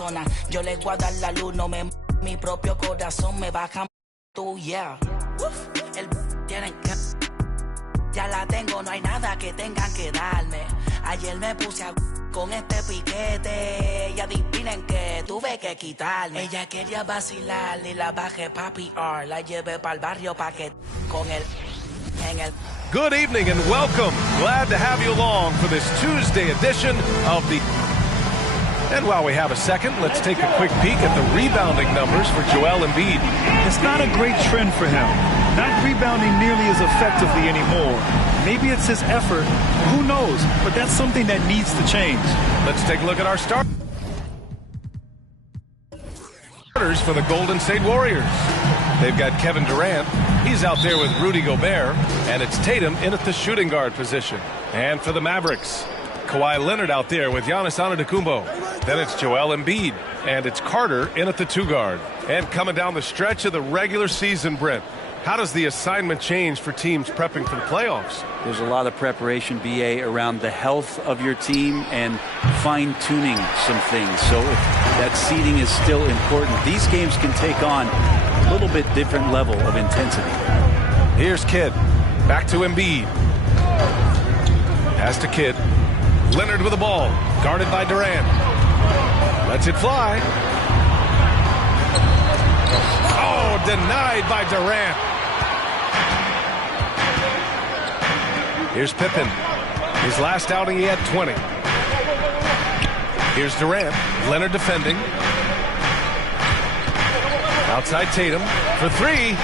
persona. Yo le voy a dar la luz, no me mi propio corazón me baja tú, yeah. El tienen que ya la tengo, no hay nada que tengan que darme. Ayer me puse a con este piquete y adivinen que tuve que quitarme. Ella quería vacilar y la bajé papi R. La llevé para el barrio pa' que con el en el. Good evening and welcome. Glad to have you along for this Tuesday edition of the... And while we have a second, let's take a quick peek at the rebounding numbers for Joel Embiid. It's not a great trend for him. Not rebounding nearly as effectively anymore. Maybe it's his effort. Who knows? But that's something that needs to change. Let's take a look at our starters for the Golden State Warriors. They've got Kevin Durant. He's out there with Rudy Gobert. And it's Tatum in at the shooting guard position. And for the Mavericks, Kawhi Leonard out there with Giannis Antetokounmpo. Then it's Joel Embiid. And it's Carter in at the two guard. And coming down the stretch of the regular season, Brent, how does the assignment change for teams prepping for the playoffs? There's a lot of preparation, BA, around the health of your team and fine-tuning some things. So if that seeding is still important, these games can take on a little bit different level of intensity. Here's Kidd. Back to Embiid. Pass to Kidd. Leonard with the ball. Guarded by Durant. Lets it fly. Oh, denied by Durant. Here's Pippen. His last outing, he had 20. Here's Durant. Leonard defending. Outside Tatum for three.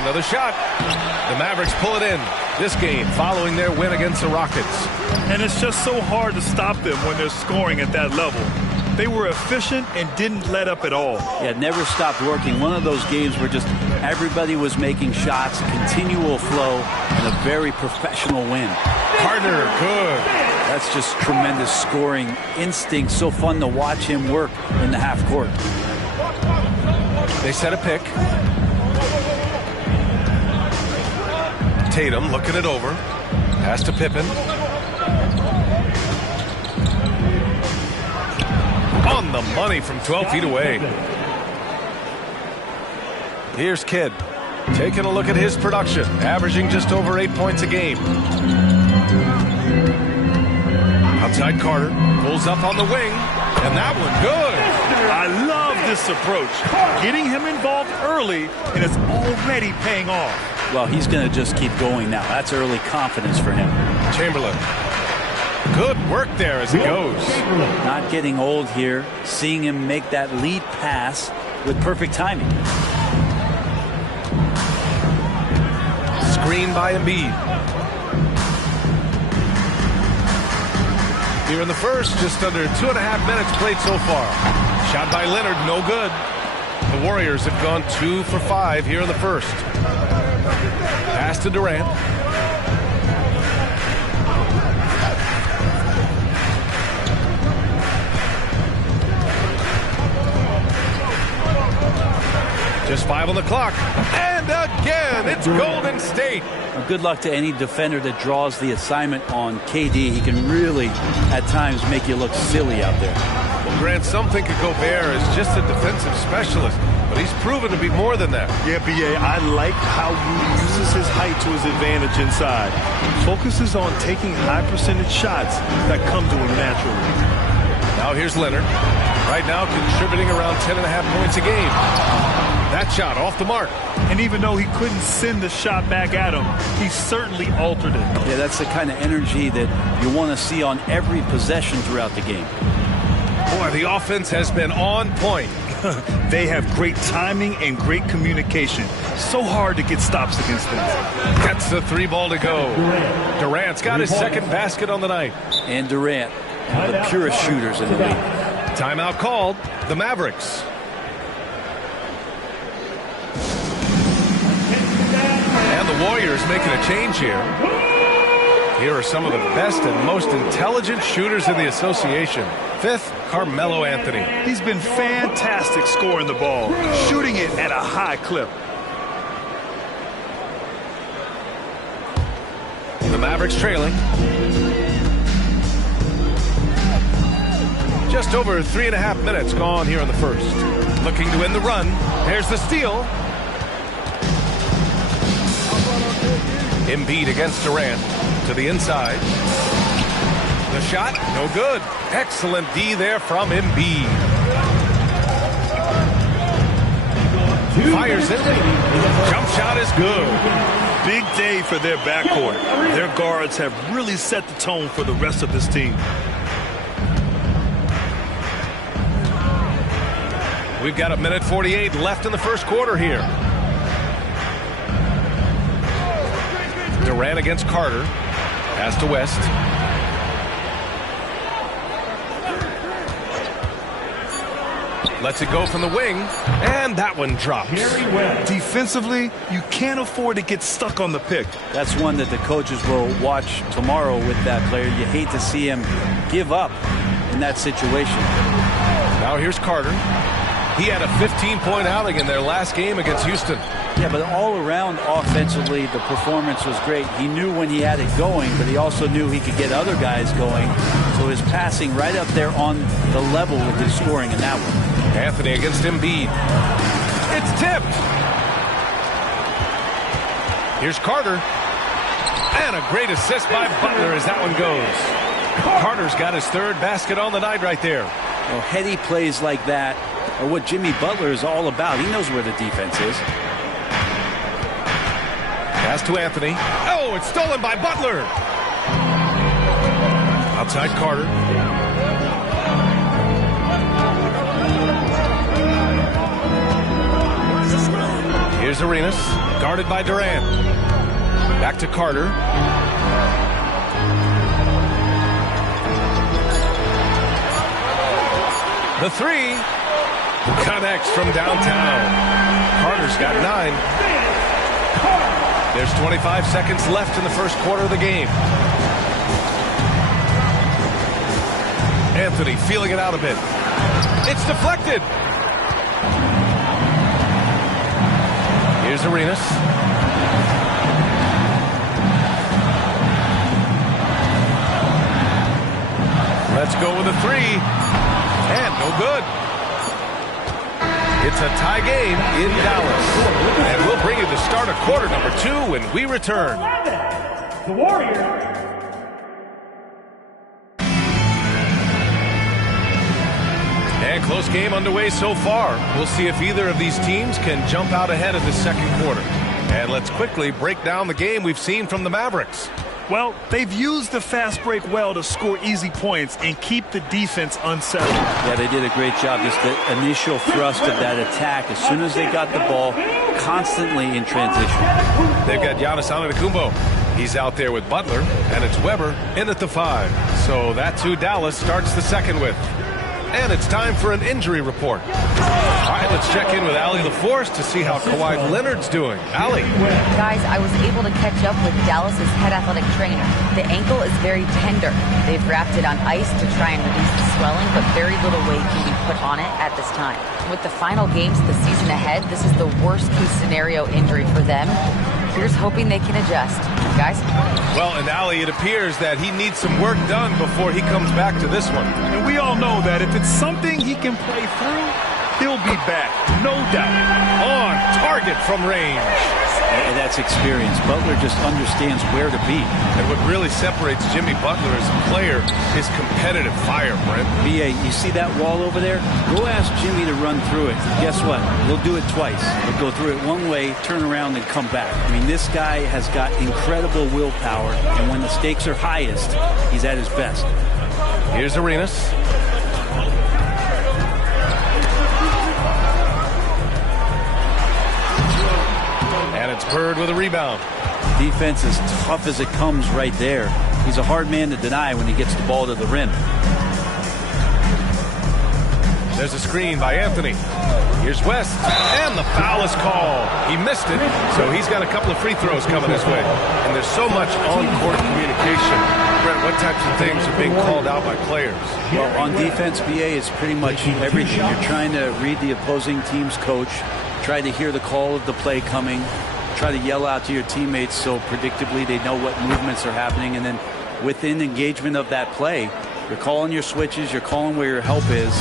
Another shot. The Mavericks pull it in. This game following their win against the Rockets. And it's just so hard to stop them when they're scoring at that level. They were efficient and didn't let up at all. Yeah, it never stopped working. One of those games where just everybody was making shots, continual flow, and a very professional win. Carter, good. That's just tremendous scoring instinct. So fun to watch him work in the half court. They set a pick. Tatum looking it over. Pass to Pippen. On the money from 12 feet away. Here's Kidd. Taking a look at his production. Averaging just over 8 points a game. Outside Carter. Pulls up on the wing. And that one good. I love this approach. Getting him involved early, and it's already paying off. Well, he's going to just keep going now. That's early confidence for him. Chamberlain. Good work there as he goes. Not getting old here. Seeing him make that lead pass with perfect timing. Screen by Embiid. Here in the first, just under 2.5 minutes played so far. Shot by Leonard, no good. The Warriors have gone 2 for 5 here in the first. Pass to Durant. Just 5 on the clock. And again, it's Golden State. Well, good luck to any defender that draws the assignment on KD. He can really, at times, make you look silly out there. Well, Grant, some think of Gobert as just a defensive specialist, but he's proven to be more than that. Yeah, B.A., I like how he uses his height to his advantage inside. Focuses on taking high percentage shots that come to him naturally. Now here's Leonard. Right now contributing around 10.5 points a game. That shot off the mark. And even though he couldn't send the shot back at him, he certainly altered it. Yeah, that's the kind of energy that you want to see on every possession throughout the game. Boy, the offense has been on point. They have great timing and great communication. So hard to get stops against them. That's the 3 ball to go. Durant's got his second basket on the night. And Durant, one of the purest shooters in the league. Timeout called. The Mavericks. And the Warriors making a change here. Here are some of the best and most intelligent shooters in the association. Fifth, Carmelo Anthony. He's been fantastic scoring the ball, shooting it at a high clip. The Mavericks trailing. Just over 3.5 minutes gone here in the first. Looking to win the run. There's the steal. Embiid against Durant to the inside. The shot, no good. Excellent D there from Embiid. Fires it. Jump shot is good. Big day for their backcourt. Their guards have really set the tone for the rest of this team. We've got 1:48 left in the first quarter here. Durant against Carter. Pass to West. Lets it go from the wing, and that one drops. Defensively, you can't afford to get stuck on the pick. That's one that the coaches will watch tomorrow with that player. You hate to see him give up in that situation. Now here's Carter. He had a 15-point outing in their last game against Houston. Yeah, but all around offensively, the performance was great. He knew when he had it going, but he also knew he could get other guys going. So his passing right up there on the level with his scoring in that one. Anthony against Embiid. It's tipped. Here's Carter. And a great assist by Butler as that one goes. Carter's got his third basket on the night right there. Well, heady plays like that are what Jimmy Butler is all about. He knows where the defense is. Pass to Anthony. Oh, it's stolen by Butler. Outside Carter. Here's Arenas, guarded by Durant. Back to Carter. The three connects from downtown. Carter's got 9. There's 25 seconds left in the first quarter of the game. Anthony feeling it out a bit. It's deflected. Here's Arenas. Let's go with a 3. And no good. It's a tie game in Dallas. And we'll bring you the start of quarter number 2 when we return. The Warriors. And close game underway so far. We'll see if either of these teams can jump out ahead in the second quarter. And let's quickly break down the game we've seen from the Mavericks. Well, they've used the fast break well to score easy points and keep the defense unsettled. Yeah, they did a great job. Just the initial thrust of that attack, as soon as they got the ball, constantly in transition. They've got Giannis Antetokounmpo. He's out there with Butler, and it's Weber in at the 5. So that's who Dallas starts the second with. And it's time for an injury report. All right, let's check in with Allie LaForce to see how Kawhi Leonard's doing. Allie. Guys, I was able to catch up with Dallas's head athletic trainer. The ankle is very tender. They've wrapped it on ice to try and reduce the swelling, but very little weight can be put on it at this time. With the final games of the season ahead, this is the worst case scenario injury for them. Here's hoping they can adjust. Guys? Well, and Allie, it appears that he needs some work done before he comes back to this one. And we all know that if it's something he can play through, he'll be back, no doubt. On target from range. And that's experience. Butler just understands where to be. And what really separates Jimmy Butler as a player is competitive fire, Brent. BA, you see that wall over there? Go ask Jimmy to run through it. Guess what? He'll do it twice. He'll go through it one way, turn around, and come back. I mean, this guy has got incredible willpower, and when the stakes are highest, he's at his best. Here's Arenas. And it's Bird with a rebound. Defense is tough as it comes right there. He's a hard man to deny when he gets the ball to the rim. There's a screen by Anthony. Here's West, and the foul is called. He missed it, so he's got a couple of free throws coming his way. And there's so much on-court communication. Brent, what types of things are being called out by players? Well, on defense, BA, it's pretty much everything. You're trying to read the opposing team's coach, try to hear the call of the play coming, try to yell out to your teammates so predictably they know what movements are happening, and then within engagement of that play, You're calling your switches. You're calling where your help is.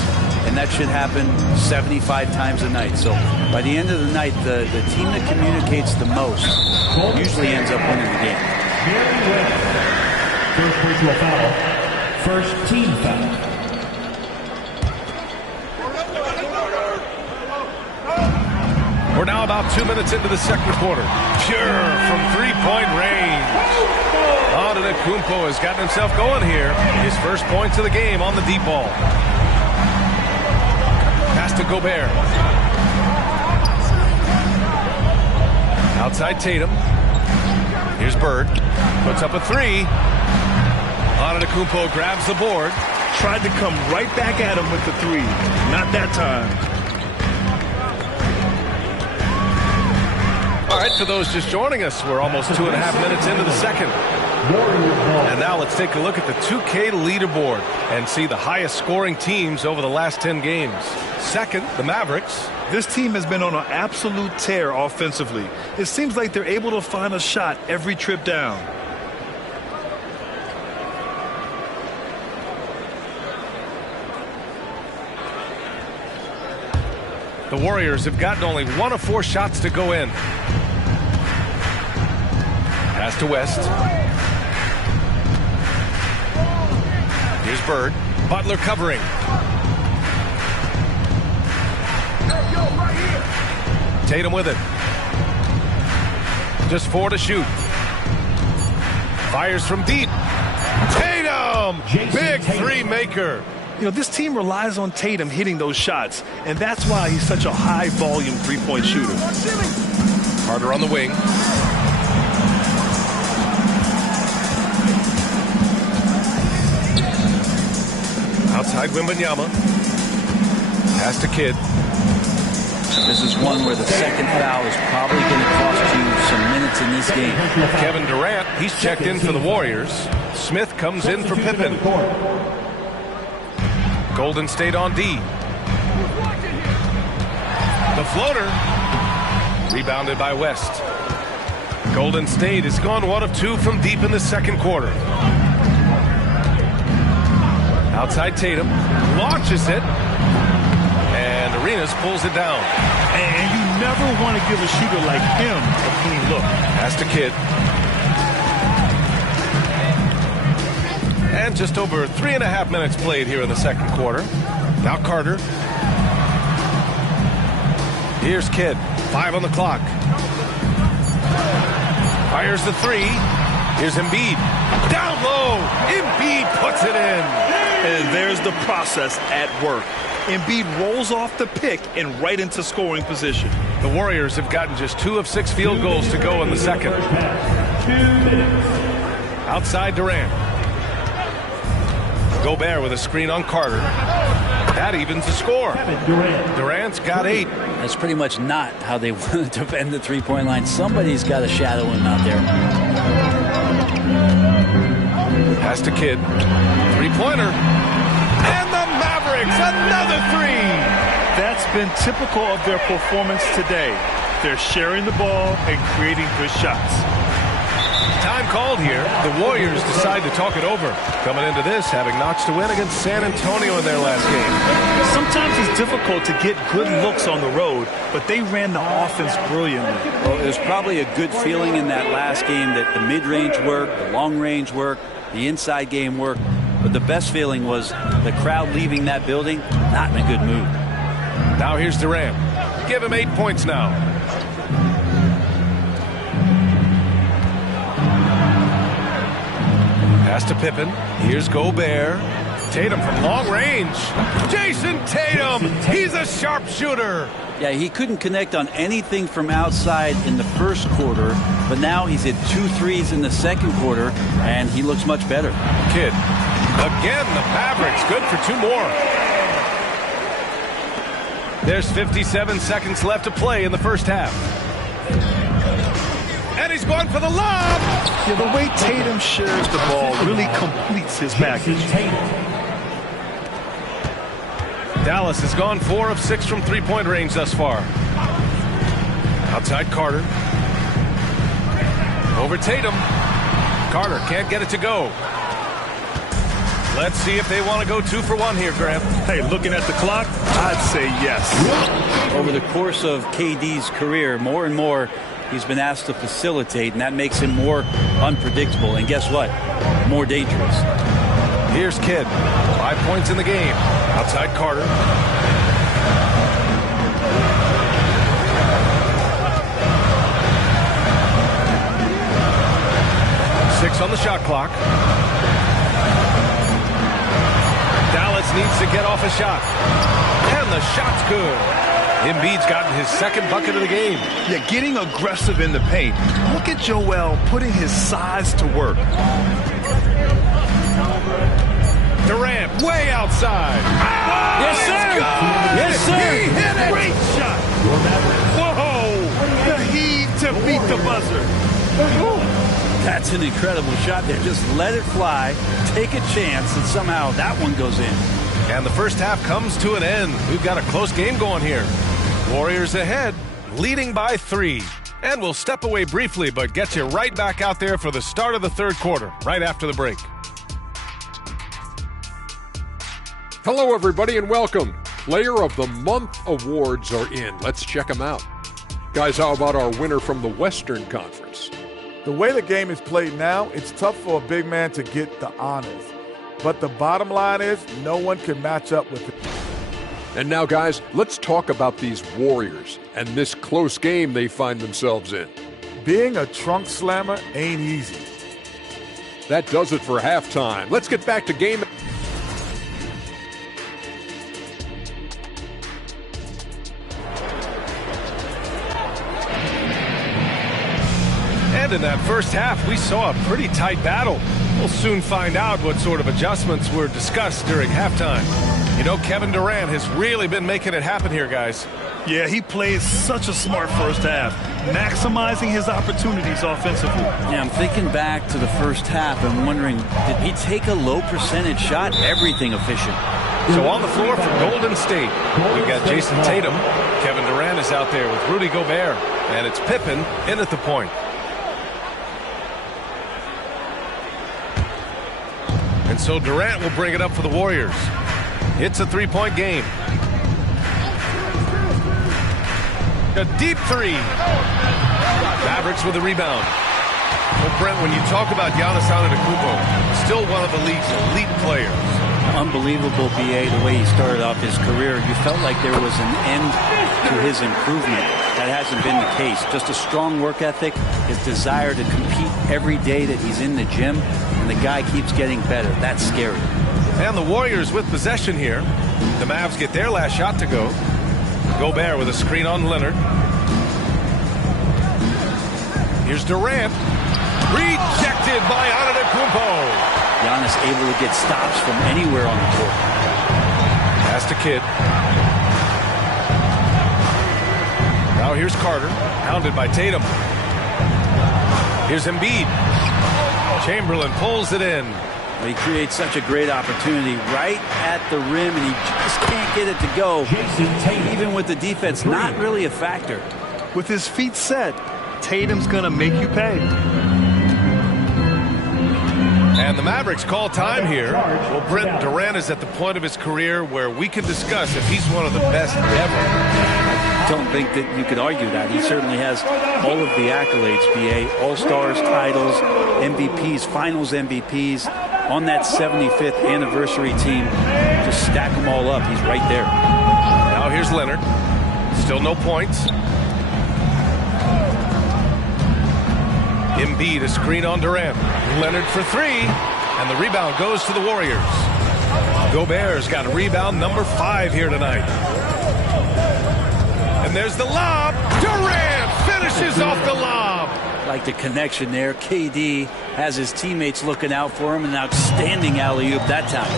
And that should happen 75 times a night. So by the end of the night, the team that communicates the most usually ends up winning the game. First personal foul. First team foul. We're now about 2 minutes into the second quarter. Pure from three-point range. Antetokounmpo has gotten himself going here. His first points of the game on the deep ball. Pass to Gobert. Outside Tatum. Here's Bird. Puts up a three. Antetokounmpo grabs the board. Tried to come right back at him with the three. Not that time. All right, for those just joining us, we're almost 2.5 minutes into the second. And now let's take a look at the 2K leaderboard and see the highest scoring teams over the last 10 games. Second, the Mavericks. This team has been on an absolute tear offensively. It seems like they're able to find a shot every trip down. The Warriors have gotten only 1 of 4 shots to go in. Pass to West. Here's Bird. Butler covering. Tatum with it. Just 4 to shoot. Fires from deep. Tatum! Big three maker. You know, this team relies on Tatum hitting those shots, and that's why he's such a high-volume three-point shooter. Carter on the wing. Outside Wembanyama. Pass to Kidd. This is one where the second foul is probably going to cost you some minutes in this game. Kevin Durant, he's checked in for the Warriors. Smith comes in for Pippen. Golden State on D. The floater. Rebounded by West. Golden State has gone 1 of 2 from deep in the second quarter. Outside Tatum. Launches it. And Arenas pulls it down. And you never want to give a shooter like him a clean look. Pass to Kidd. And just over 3.5 minutes played here in the second quarter. Now Carter. Here's Kidd. 5 on the clock. Fires the three. Here's Embiid. Down low. Embiid puts it in. And there's the process at work. Embiid rolls off the pick and right into scoring position. The Warriors have gotten just 2 of 6 field goals to go in the second. 2 minutes. Outside Durant. Gobert with a screen on Carter. That evens the score. Durant's got 8. That's pretty much not how they want to defend the three-point line. Somebody's got to shadow him out there. Pass to Kidd. Three-pointer. And the Mavericks, another three. That's been typical of their performance today. They're sharing the ball and creating good shots. Time called here. The Warriors decide to talk it over. Coming into this, having notched a win against San Antonio in their last game. Sometimes it's difficult to get good looks on the road, but they ran the offense brilliantly. Well, it was probably a good feeling in that last game that the mid-range worked, the long-range worked, the inside game worked. But the best feeling was the crowd leaving that building not in a good mood. Now here's Durant. Give him 8 points now. Pass to Pippen. Here's Gobert. Tatum from long range. Jason Tatum. He's a sharpshooter. Yeah, he couldn't connect on anything from outside in the first quarter, but now he's hit 2 threes in the second quarter, and he looks much better. Kidd. Again, the Mavericks good for 2 more. There's 57 seconds left to play in the first half. And he's going for the lob. Yeah, the way Tatum shares the ball really completes his package. Dallas has gone 4 of 6 from three-point range thus far. Outside Carter. Over Tatum. Carter can't get it to go. Let's see if they want to go 2 for 1 here, Graham. Hey, looking at the clock, I'd say yes. Over the course of KD's career, more and more he's been asked to facilitate, and that makes him more unpredictable. And guess what? More dangerous. Here's Kidd. 5 points in the game. Outside Carter. Six on the shot clock. Dallas needs to get off a shot. And the shot's good. Embiid's gotten his second bucket of the game. Yeah, getting aggressive in the paint. Look at Joel putting his size to work. Durant way outside. Yes, sir. Yes, sir. He hit it. Great shot. Whoa. The heave to beat the buzzer. That's an incredible shot there. Just let it fly, take a chance, and somehow that one goes in. And the first half comes to an end. We've got a close game going here. Warriors ahead, leading by 3. And we'll step away briefly, but get you right back out there for the start of the third quarter, right after the break. Hello, everybody, and welcome. Player of the Month awards are in. Let's check them out. Guys, how about our winner from the Western Conference? The way the game is played now, it's tough for a big man to get the honors. But the bottom line is no one can match up with it. And now, guys, let's talk about these Warriors and this close game they find themselves in. Being a trunk slammer ain't easy. That does it for halftime. Let's get back to game. And in that first half, we saw a pretty tight battle. We'll soon find out what sort of adjustments were discussed during halftime. You know, Kevin Durant has really been making it happen here, guys. Yeah, he plays such a smart first half, maximizing his opportunities offensively. Yeah, I'm thinking back to the first half and wondering, did he take a low percentage shot? Everything efficient. So on the floor for Golden State, we've got Jason Tatum. Kevin Durant is out there with Rudy Gobert. And it's Pippen in at the point. And so Durant will bring it up for the Warriors. It's a 3-point game. A deep 3. Mavericks with a rebound. Well, Brent, when you talk about Giannis Antetokounmpo, still one of the league's elite players. Unbelievable, BA, the way he started off his career. You felt like there was an end to his improvement. That hasn't been the case. Just a strong work ethic, his desire to compete every day that he's in the gym, and the guy keeps getting better. That's scary. And the Warriors with possession here. The Mavs get their last shot to go. Gobert with a screen on Leonard. Here's Durant. Rejected by Antetokounmpo. Giannis able to get stops from anywhere on the court. Pass to Kidd. Now here's Carter, hounded by Tatum. Here's Embiid. Chamberlain pulls it in. He creates such a great opportunity right at the rim, and he just can't get it to go. Even with the defense, not really a factor. With his feet set, Tatum's going to make you pay. And the Mavericks call time here. Well, Brent, Durant is at the point of his career where we can discuss if he's one of the best ever. I don't think that you could argue that. He certainly has all of the accolades, BA. All-Stars, titles, MVPs, Finals MVPs. On that 75th anniversary team, just stack them all up. He's right there. Now here's Leonard. Still no points. Embiid, a screen on Durant. Leonard for 3, and the rebound goes to the Warriors. Gobert's got a rebound number 5 here tonight. And there's the lob. Durant finishes off the lob. Like the connection there. KD has his teammates looking out for him, and an outstanding alley-oop that time.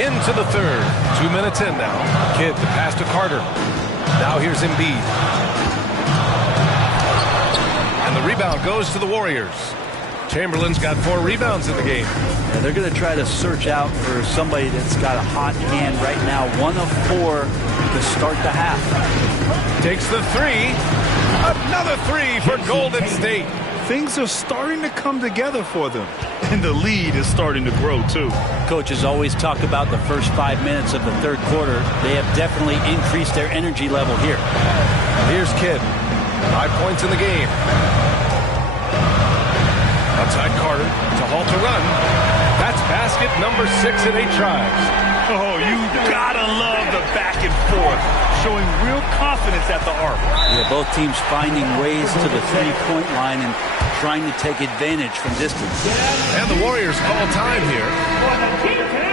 Into the third. 2 minutes in now. Kidd, the pass to Carter. Now here's Embiid. And the rebound goes to the Warriors. Chamberlain's got 4 rebounds in the game. Yeah, they're going to try to search out for somebody that's got a hot hand right now. 1 of 4 to start the half. Takes the 3. Another 3 for Golden State. things are starting to come together for them. And the lead is starting to grow, too. Coaches always talk about the first 5 minutes of the third quarter. They have definitely increased their energy level here. Here's Kidd. 5 points in the game. Outside Carter to halt the run. That's basket number 6 in 8 tries. Oh, you gotta love the back and forth, showing real confidence at the arc. Yeah, both teams finding ways to the three-point line and trying to take advantage from distance. And the Warriors call time here.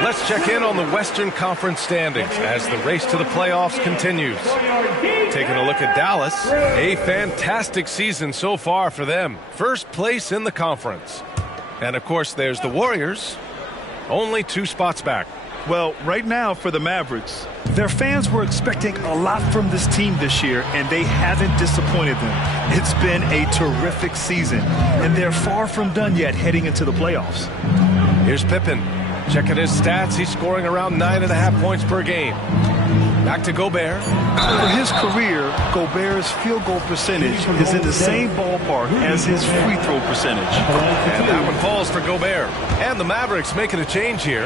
Let's check in on the Western Conference standings as the race to the playoffs continues. Taking a look at Dallas, a fantastic season so far for them. First place in the conference. And, of course, there's the Warriors, only 2 spots back. Well, right now for the Mavericks, their fans were expecting a lot from this team this year, and they haven't disappointed them. It's been a terrific season, and they're far from done yet heading into the playoffs. Here's Pippen. Checking his stats, he's scoring around 9.5 points per game. Back to Gobert. For his career, Gobert's field goal percentage is in the same ballpark as his free throw percentage. And that one falls for Gobert. And the Mavericks making a change here.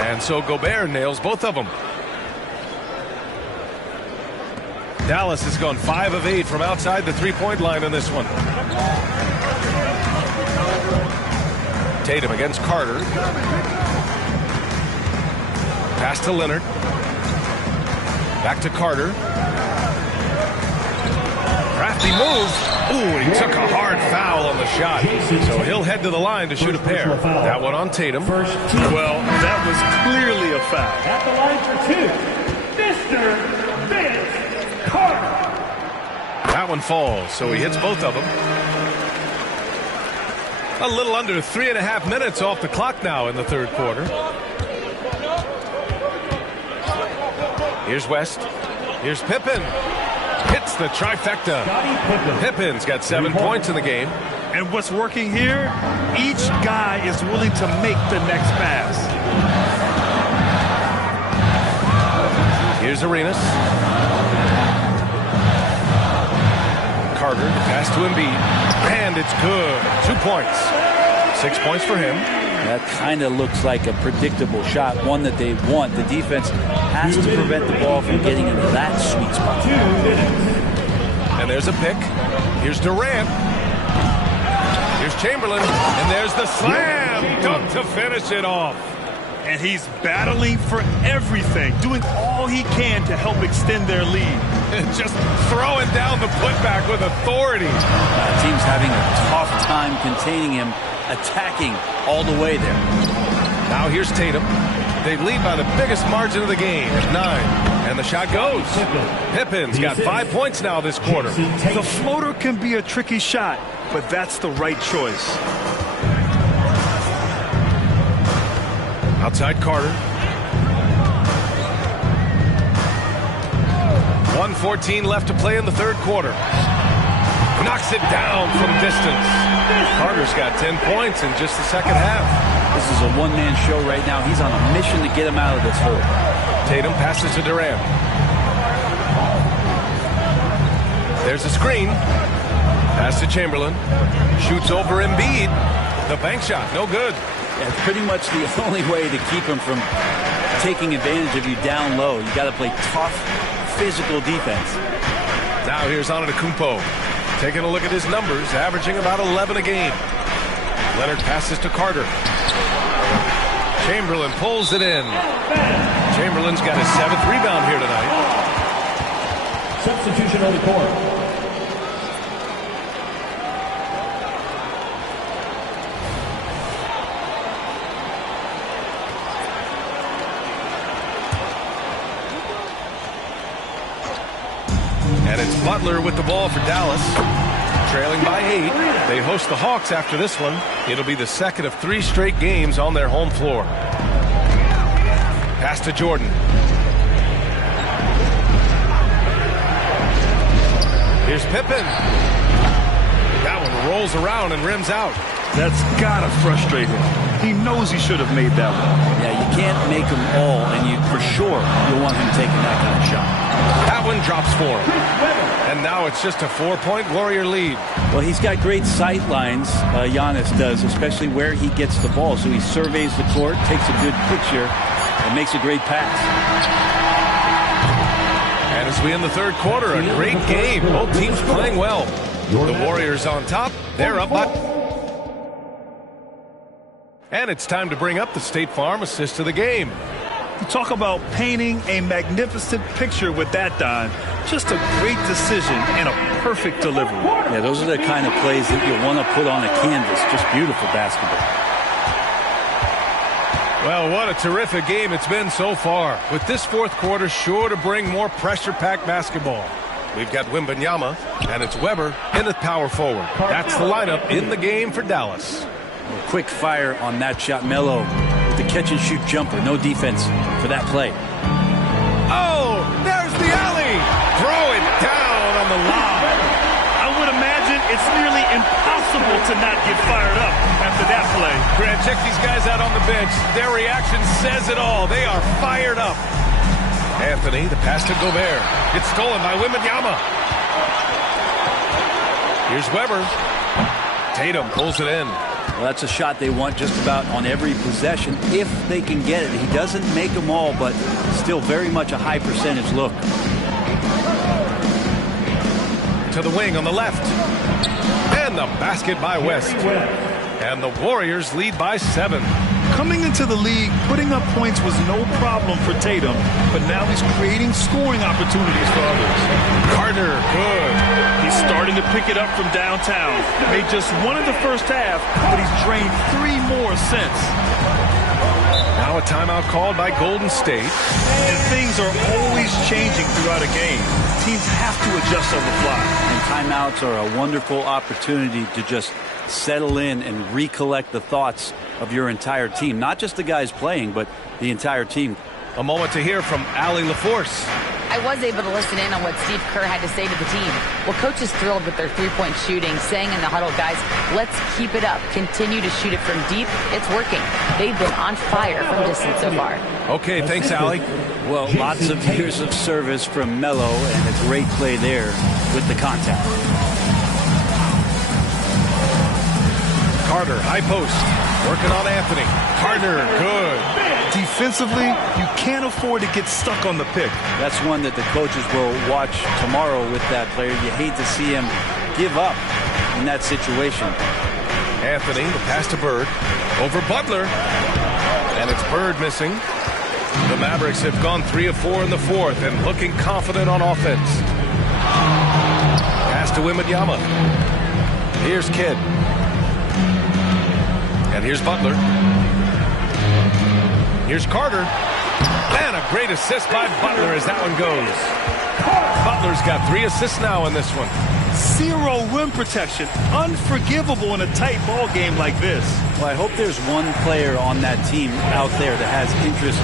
And so Gobert nails both of them. Dallas has gone 5 of 8 from outside the three-point line in this one. Tatum against Carter. Pass to Leonard. Back to Carter. Crafty move. Ooh, he took a hard foul on the shot. So he'll head to the line to shoot a pair. That one on Tatum. Well, that was clearly a foul. At the line for 2, Mr. Vince Carter. That one falls, so he hits both of them. A little under 3.5 minutes off the clock now in the third quarter. Here's West. Here's Pippen. Hits the trifecta. Pippen's got 7 points in the game. And what's working here? Each guy is willing to make the next pass. Here's Arenas. Carter, the pass to Embiid. And it's good. 2 points. 6 points for him. That kind of looks like a predictable shot, one that they want. The defense has to prevent the ball from getting into that sweet spot. And there's a pick. Here's Durant. Here's Chamberlain. And there's the slam dunk to finish it off. And he's battling for everything, doing all he can to help extend their lead. Just throwing down the putback with authority. The team's having a tough time containing him, attacking all the way there. Now here's Tatum. They lead by the biggest margin of the game at 9. And the shot goes. Pippen's got 5 points now this quarter. The floater can be a tricky shot, but that's the right choice. Outside Carter. 1:14 left to play in the third quarter. Knocks it down from distance. Carter's got 10 points in just the second half. This is a one-man show right now. He's on a mission to get him out of this hole. Tatum passes to Durant. There's a screen. Pass to Chamberlain. Shoots over Embiid. The bank shot, no good. Yeah, it's pretty much the only way to keep him from taking advantage of you down low. You got to play tough, physical defense. Now here's Antetokounmpo. Taking a look at his numbers, averaging about 11 a game. Leonard passes to Carter. Chamberlain pulls it in. Chamberlain's got his 7th rebound here tonight. Substitution on the court. And it's Butler with the ball for Dallas. Trailing by 8. They host the Hawks after this one. It'll be the second of 3 straight games on their home floor. Pass to Jordan. Here's Pippen. That one rolls around and rims out. That's gotta frustrate him. He knows he should have made that one. Yeah, you can't make them all, and for sure you'll want him taking that kind of shot. That one drops for him. And now it's just a 4-point Warrior lead. Well, he's got great sight lines, Giannis does, especially where he gets the ball. So he surveys the court, takes a good picture, and makes a great pass. And as we end the third quarter, a great game. Both teams playing well. The Warriors on top. They're up by... And it's time to bring up the State Farm assist of the game. You talk about painting a magnificent picture with that, Don. Just a great decision and a perfect delivery. Yeah, those are the kind of plays that you want to put on a canvas. Just beautiful basketball. Well, what a terrific game it's been so far. With this fourth quarter sure to bring more pressure-packed basketball. We've got Wembanyama, and it's Weber in at power forward. That's the lineup in the game for Dallas. Quick fire on that shot. Melo with the catch-and-shoot jumper. No defense for that play. Oh, there's the alley. Throw it down on the lob. I would imagine it's nearly impossible to not get fired up after that play. Grant, check these guys out on the bench. Their reaction says it all. They are fired up. Anthony, the pass to Gobert. It's stolen by Wembanyama. Here's Weber. Tatum pulls it in. Well, that's a shot they want just about on every possession if they can get it. He doesn't make them all, but still very much a high percentage look. To the wing on the left. And the basket by West. And the Warriors lead by 7. Coming into the league, putting up points was no problem for Tatum, but now he's creating scoring opportunities for others. Carter, good. He's starting to pick it up from downtown. Made just one in the first half, but he's drained 3 more since. Now a timeout called by Golden State. And things are always changing throughout a game. Teams have to adjust on the fly. And timeouts are a wonderful opportunity to just settle in and recollect the thoughts of your entire team. Not just the guys playing, but the entire team. A moment to hear from Allie LaForce. I was able to listen in on what Steve Kerr had to say to the team. Well, coach is thrilled with their three-point shooting, saying in the huddle, guys, let's keep it up. Continue to shoot it from deep. It's working. They've been on fire from distance so far. Okay, thanks, Allie. Well, lots of years of service from Melo and a great play there with the contact. Carter, high post. Working on Anthony. Carter, good. Defensively, you can't afford to get stuck on the pick. That's one that the coaches will watch tomorrow with that player. You hate to see him give up in that situation. Anthony, the pass to Bird. Over Butler. And it's Bird missing. The Mavericks have gone 3 of 4 in the fourth and looking confident on offense. Pass to Wembanyama. Here's Kidd. And here's Butler. Here's Carter. And a great assist by Butler as that one goes. Butler's got 3 assists now in this one. 0 rim protection. Unforgivable in a tight ball game like this. Well, I hope there's one player on that team out there that has interest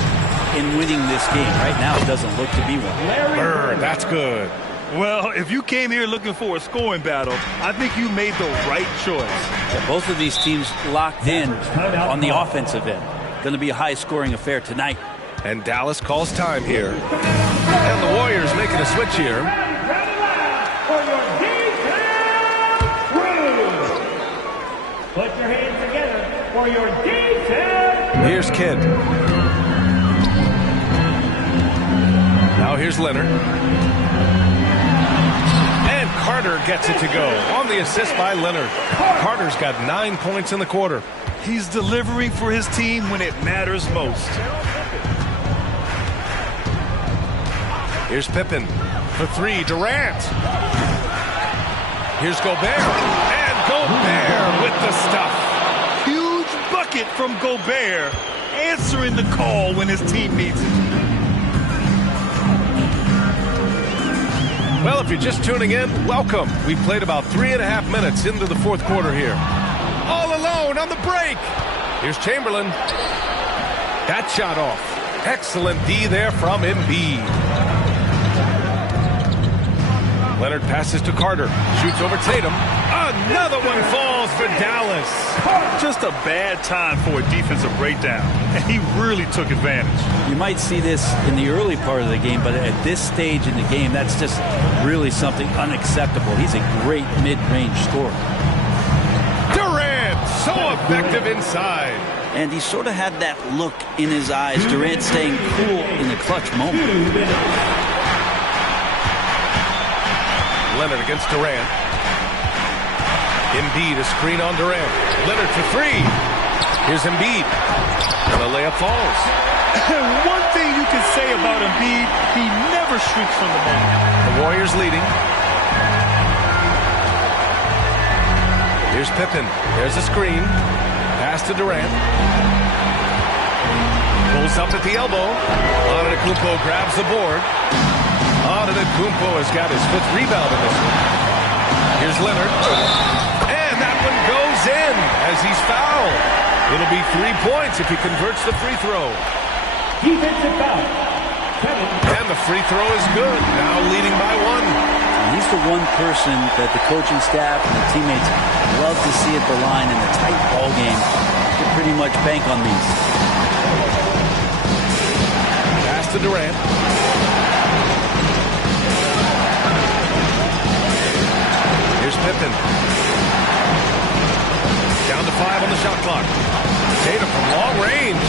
in winning this game. Right now, it doesn't look to be one. Bird, that's good. Well, if you came here looking for a scoring battle, I think you made the right choice. Yeah, both of these teams locked in on the offensive end. Going to be a high-scoring affair tonight. And Dallas calls time here. And the Warriors making a switch here. Put your hands together for your defense. Here's Kidd. Now here's Leonard. And Carter gets it to go on the assist by Leonard. Carter's got 9 points in the quarter. He's delivering for his team when it matters most. Here's Pippen for 3. Durant. Here's Gobert. And Gobert with the stuff. Huge bucket from Gobert, answering the call when his team needs it. Well, if you're just tuning in, welcome. We played about 3.5 minutes into the fourth quarter here. All alone on the break. Here's Chamberlain. That shot off. Excellent D there from Embiid. Leonard passes to Carter. Shoots over Tatum. A Another one falls for Dallas. Just a bad time for a defensive breakdown, and he really took advantage. You might see this in the early part of the game, but at this stage in the game, that's just really something unacceptable. He's a great mid-range scorer. Durant, so effective inside. And he sort of had that look in his eyes. Durant staying cool in the clutch moment. Leonard against Durant. Embiid, a screen on Durant. Leonard for three. Here's Embiid. And the layup falls. One thing you can say about Embiid, he never shrinks from the moment. The Warriors leading. Here's Pippen. There's a screen. Pass to Durant. Pulls up at the elbow. Antetokounmpo grabs the board. Antetokounmpo has got his fifth rebound in this one. Here's Leonard. And that one goes in as he's fouled. It'll be 3 points if he converts the free throw. Defensive foul. And the free throw is good. Now leading by one. He's the one person that the coaching staff and the teammates love to see at the line in a tight ball game. They pretty much bank on these. Pass to Durant. Here's Pippen. Down to 5 on the shot clock. Tatum from long range.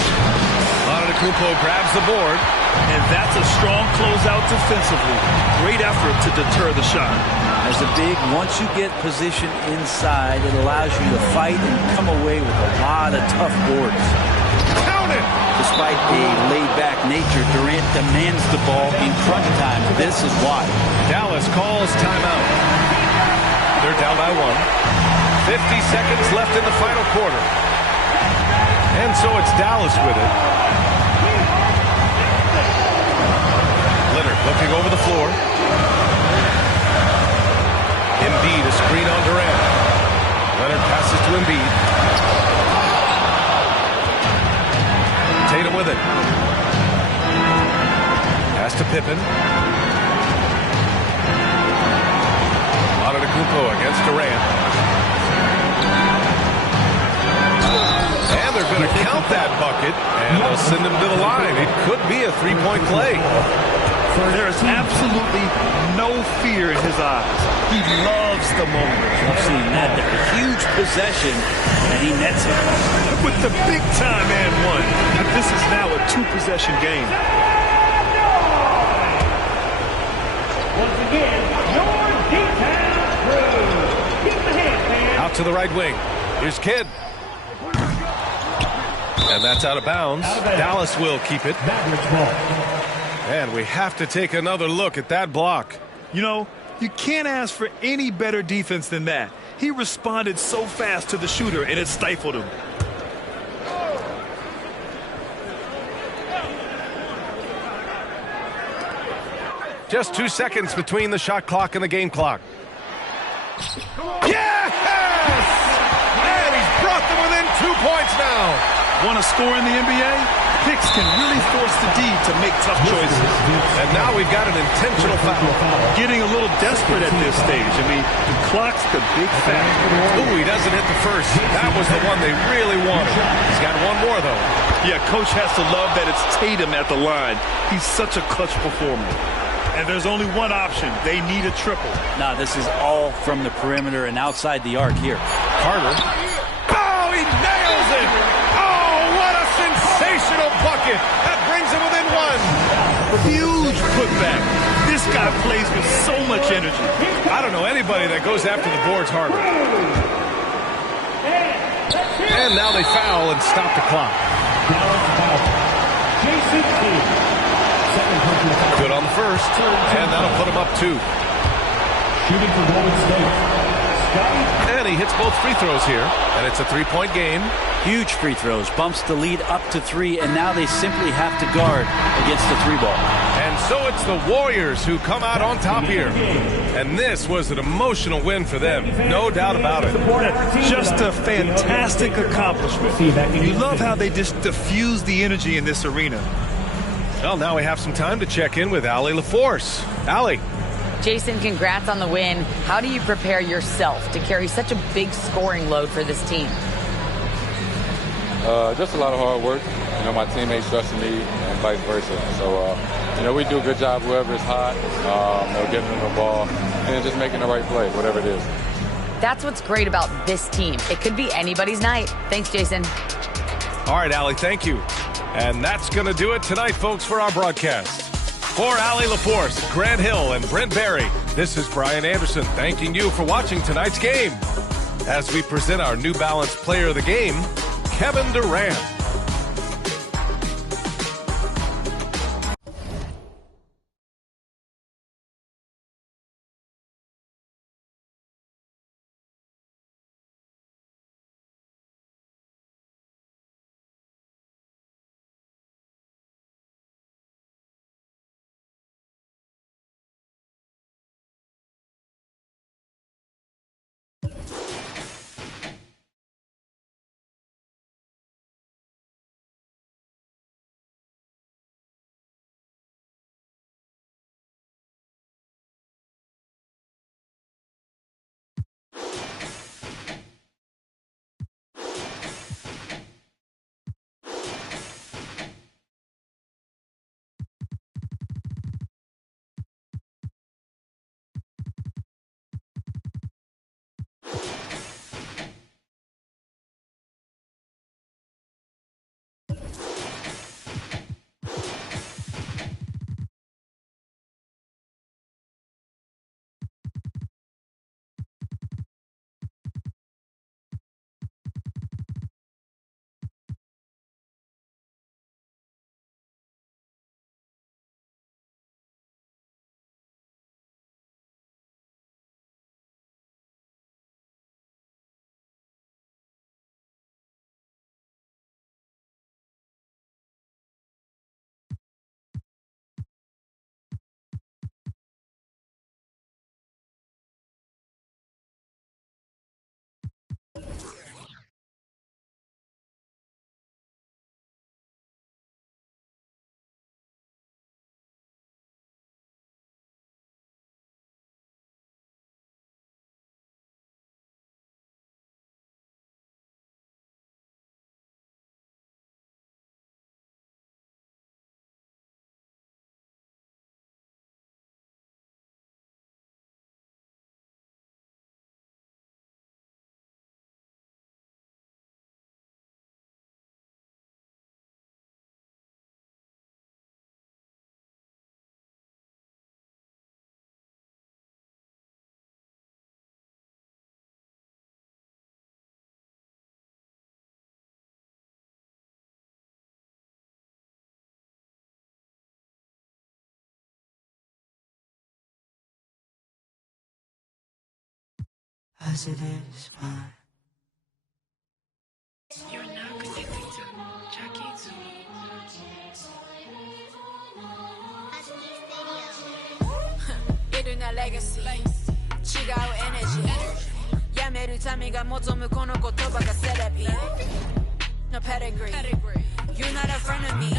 Antetokounmpo grabs the board. And that's a strong closeout defensively. Great effort to deter the shot. As a big, once you get position inside, it allows you to fight and come away with a lot of tough boards. Count it! Despite a laid-back nature, Durant demands the ball in crunch time. This is why. Dallas calls timeout. They're down by one. 50 seconds left in the final quarter. And so it's Dallas with it. Leonard looking over the floor. Embiid, a screen on Durant. Leonard passes to Embiid. Tatum with it. Pass to Pippen. Antetokounmpo against Durant. And they're going to count that bucket, and they'll send him to the line. It could be a three-point play. There is absolutely no fear in his eyes. He loves the moment. I've seen that. They're a huge possession, and he nets it. With the big-time and one. This is now a two-possession game. Once again, your D-Town crew. Keep the hand, man. Out to the right wing. Here's Kidd. And that's out of bounds. Dallas will keep it. Mavericks ball. And we have to take another look at that block. You know, you can't ask for any better defense than that. He responded so fast to the shooter, and it stifled him. Just 2 seconds between the shot clock and the game clock. Yes! And he's brought them within 2 points now. Want to score in the NBA? Picks can really force the D to make tough choices. And now we've got an intentional foul. Getting a little desperate at this stage. I mean, the clock's the big factor. Ooh, he doesn't hit the first. That was the one they really wanted. He's got one more, though. Yeah, coach has to love that it's Tatum at the line. He's such a clutch performer. And there's only one option. They need a triple. Now, this is all from the perimeter and outside the arc here. Carter. Oh, he nails it! Oh, what a sensational bucket! That brings him within one. Huge putback. This guy plays with so much energy. I don't know anybody that goes after the boards harder. And now they foul and stop the clock. Jason Kidd. Good on the first, and that'll put him up 2. Shooting for Golden State. And he hits both free throws here, and it's a 3-point game. Huge free throws, bumps the lead up to 3, and now they simply have to guard against the 3-ball. And so it's the Warriors who come out on top here. And this was an emotional win for them, no doubt about it. Just a fantastic accomplishment. You love how they just diffuse the energy in this arena. Well, now we have some time to check in with Allie LaForce. Allie. Jason, congrats on the win. How do you prepare yourself to carry such a big scoring load for this team? Just a lot of hard work. My teammates trusting me and vice versa. So, we do a good job, whoever is hot, getting them the ball and just making the right play, whatever it is. That's what's great about this team. It could be anybody's night. Thanks, Jason. All right, Allie, thank you. And that's going to do it tonight, folks, for our broadcast. For Allie Laforce, Grant Hill, and Brent Barry, this is Brian Anderson thanking you for watching tonight's game. As we present our New Balance Player of the Game, Kevin Durant. As it is fine. You're now connected to Jackie Zoo. 이르나 legacy, 違う energy. やめるためが望むこの言葉がセラピー。No pedigree, you're not a friend of me.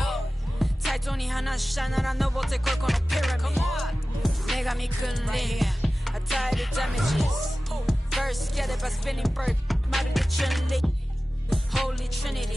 対等に話したなら登ってこいこのピラミッド。女神君臨、与えるダメージ。First, get it by spinning bird, matter the Trinity, Holy Trinity.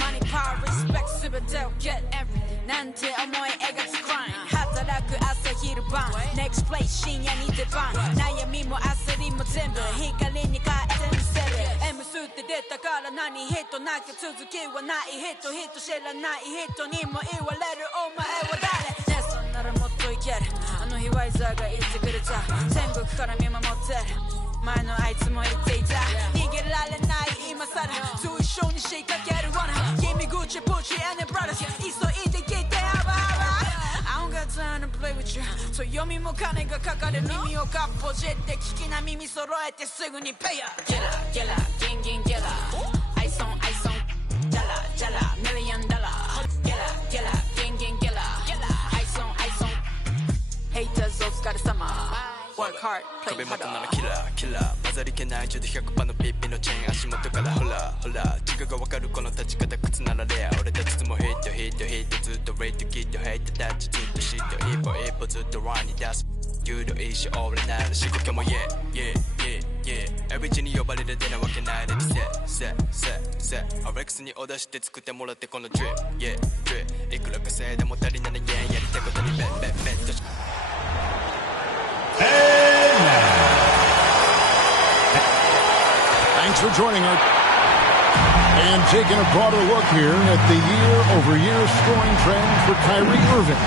Money, power, respect, super dope, get everything. なんて思い描く crime. 働く朝昼晩 Next place 深夜に出番悩みも焦りも全部光に変えてみせる M スって出たから何人なきゃ続きはない人知らない人にも言われるお前は誰ねそんならもっといけるあの日ワイザーが言ってくれた天国から見守ってる前のあいつも言っていた逃げられない今さらと一緒に仕掛ける罠君口プチ and brothers 急いで聞いてあわあわ I don't got time to play with you そう読みも金がかかる耳をかっぽじって聞きな耳揃えてすぐにペイヤー Get up, get up, ging ging get up Ice on, ice on Jala, jala, $1 million Get up, get up, ging ging get up Ice on, ice on Haters お疲れ様Work hard, play harder 壁元ならキラーキラー混ざりけない中で 100% のピッピのチェーン足元からホラホラ違うが分かるこの立ち方靴ならレア俺たちもヒットヒットヒットずっとレイトキットヘイトタッチずっとシット一歩一歩ずっとランに出す有意し俺なら仕掛けも Yeah Every 地に呼ばれる出なわけないで Set RX にオーダーして作ってもらってこの Drip Drip いくら稼いでも足りないyenやりたいことにベッとThanks for joining us. And taking a broader look here at the year-over-year scoring trend for Kyrie Irving.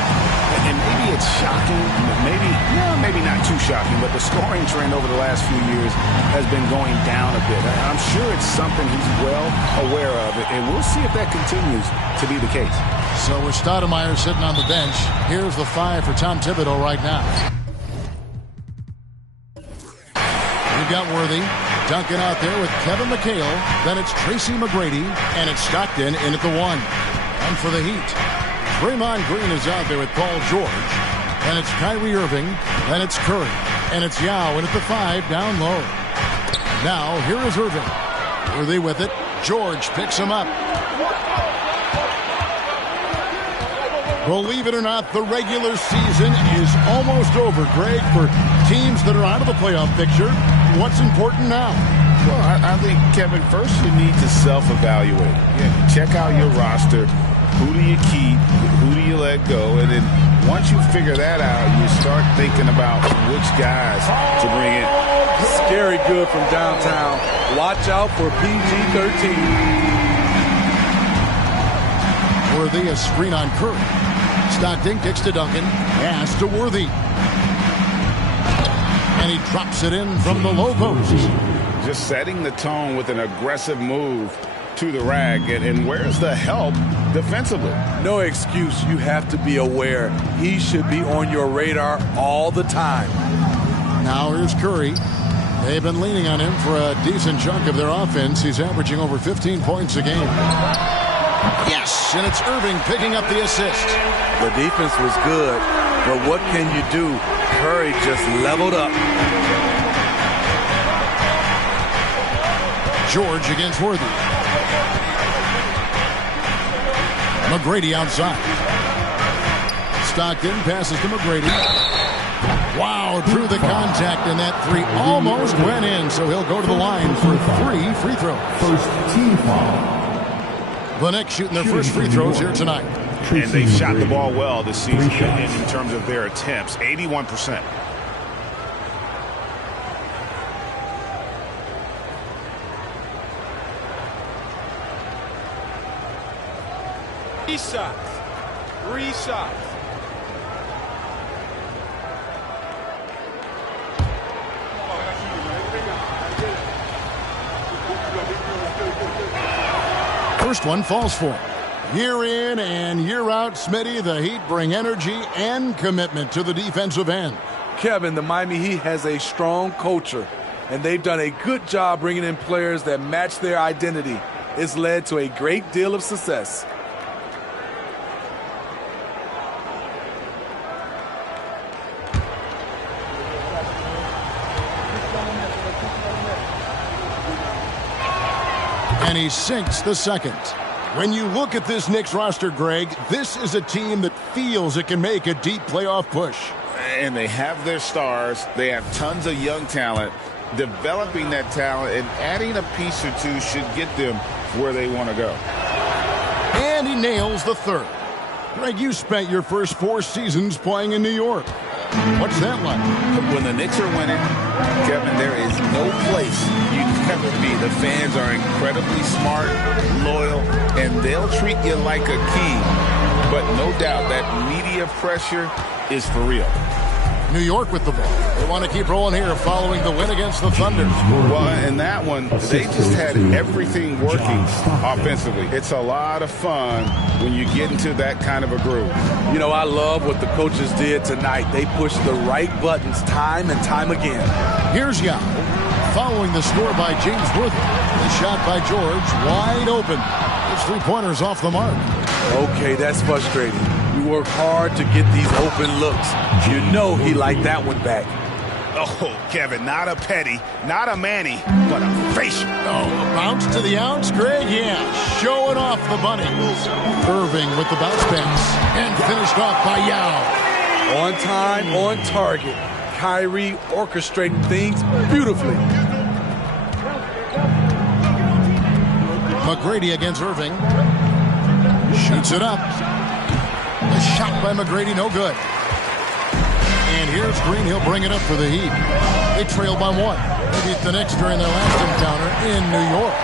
And maybe it's shocking, maybe not too shocking, but the scoring trend over the last few years has been going down a bit. I'm sure it's something he's well aware of, and we'll see if that continues to be the case. So with Stoudemire sitting on the bench, here's the 5 for Tom Thibodeau right now. We've got Worthy. Duncan out there with Kevin McHale. Then it's Tracy McGrady. And it's Stockton in at the 1. And for the Heat, Draymond Green is out there with Paul George. And it's Kyrie Irving. Then it's Curry. And it's Yao in at the 5 down low. Now here is Irving. Worthy with it. George picks him up. Believe it or not, the regular season is almost over, Greg, for teams that are out of the playoff picture. What's important now? Well, I think, Kevin, first you need to self-evaluate. Check out your roster. Who do you keep? Who do you let go? And then once you figure that out, you start thinking about which guys to bring in. Scary good from downtown. Watch out for PG-13. Worthy, a screen on Curry. Stockton kicks to Duncan. Pass to Worthy. And he drops it in from the low post. Just setting the tone with an aggressive move to the rack. And where's the help defensively? No excuse. You have to be aware. He should be on your radar all the time. Now here's Curry. They've been leaning on him for a decent chunk of their offense. He's averaging over 15 points a game. Yes, and it's Irving picking up the assist. The defense was good, but what can you do? Curry just leveled up. George against Worthy. McGrady outside. Stockton passes to McGrady. Wow, through the contact, and that 3 almost went in, so he'll go to the line for 3 free throws. First team foul. The Knicks shooting their first free throws here tonight. And they've shot the ball well this season in terms of their attempts, 81%. Three shots. First one falls for him. Year in and year out, Smitty, the Heat bring energy and commitment to the defensive end. Kevin, the Miami Heat has a strong culture, and they've done a good job bringing in players that match their identity. It's led to a great deal of success. And he sinks the second. When you look at this Knicks roster, Greg, this is a team that feels it can make a deep playoff push. And they have their stars. They have tons of young talent. Developing that talent and adding a piece or two should get them where they want to go. And he nails the third. Greg, you spent your first 4 seasons playing in New York. What's that like? When the Knicks are winning, Kevin, there is no place you'd ever be. The fans are incredibly smart, loyal, and they'll treat you like a king. But no doubt that media pressure is for real. New York with the ball. They want to keep rolling here following the win against the Thunder. Well, in that one, they just had everything working offensively. It's a lot of fun when you get into that kind of a groove. You know, I love what the coaches did tonight. They pushed the right buttons time and time again. Here's Yao. Following the score by James Worthy. The shot by George, wide open. His 3-pointers off the mark. Okay, that's frustrating. You work hard to get these open looks. You know he liked that one back. Oh, Kevin, not a Petty, not a Manny, but a facial. Oh, a bounce to the ounce, Greg? Yeah, showing off the bunny. Irving with the bounce pass. And finished off by Yao. On time, on target. Kyrie orchestrating things beautifully. McGrady against Irving. Shoots it up. The shot by McGrady, no good. And here's Green. He'll bring it up for the Heat. They trail by 1. They beat the Knicks during their last encounter in New York.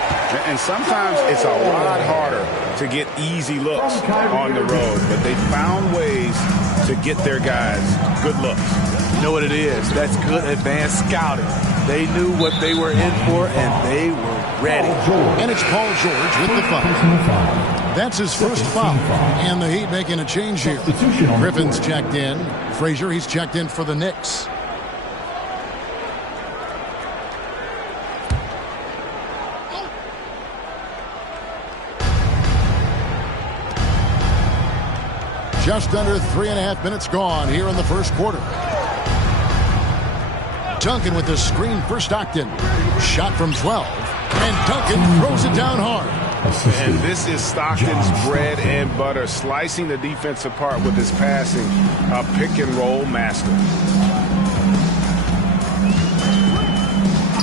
And sometimes it's a lot harder to get easy looks on the road, but they found ways to get their guys good looks. You know what it is? That's good advanced scouting. They knew what they were in for, and they were ready. And it's Paul George with the foul. That's his first foul. And the Heat making a change here. Griffin's checked in. Frazier, he's checked in for the Knicks. Just under 3.5 minutes gone here in the first quarter. Duncan with the screen for Stockton. Shot from 12. And Duncan throws it down hard. And this is Stockton's bread and butter, slicing the defense apart with his passing, a pick-and-roll master.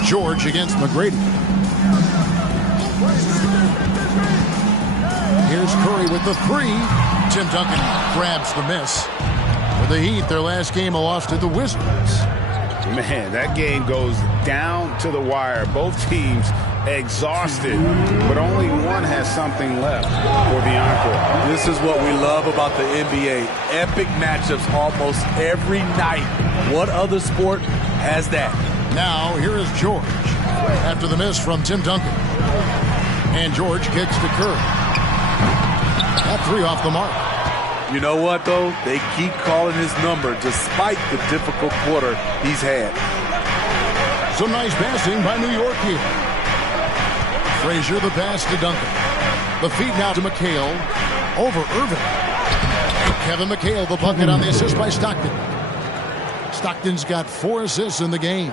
George against McGrady. Here's Curry with the 3. Tim Duncan grabs the miss. For the Heat, their last game, a loss to the Wizards. Man, that game goes down to the wire. Both teams exhausted, but only one has something left for the encore. This is what we love about the NBA. Epic matchups almost every night. What other sport has that? Now, here is George after the miss from Tim Duncan. And George kicks to Curry. That 3 off the mark. You know what, though? They keep calling his number despite the difficult quarter he's had. Some nice passing by New York here. Frazier the pass to Duncan. The feed now to McHale. Over Irving. And Kevin McHale the bucket on the assist by Stockton. Stockton's got 4 assists in the game.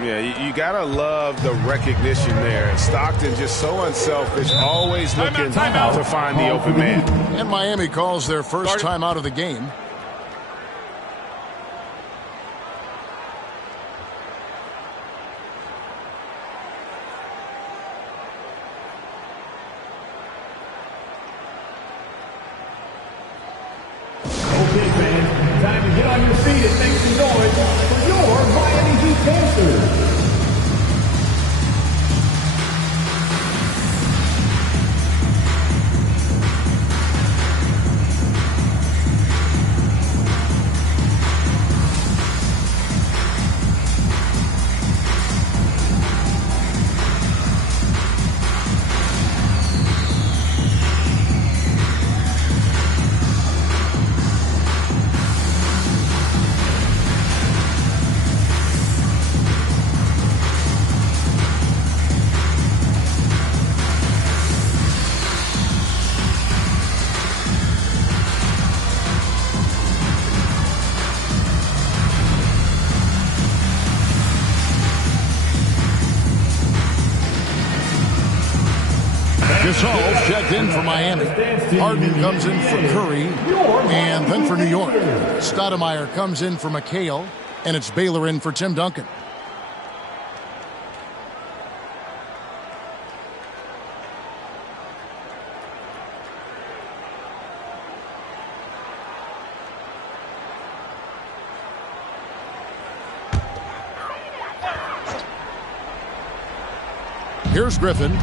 Yeah, you got to love the recognition there. Stockton just so unselfish, always looking to find the open man. And Miami calls their first time out of the game. Okay, fans, time to get on your feet and make some noise for your Miami Heat Panthers. Gasol checked in for Miami. Harden comes in for Curry. And then for New York, Stoudemire comes in for McHale. And it's Baylor in for Tim Duncan. Here's Griffin.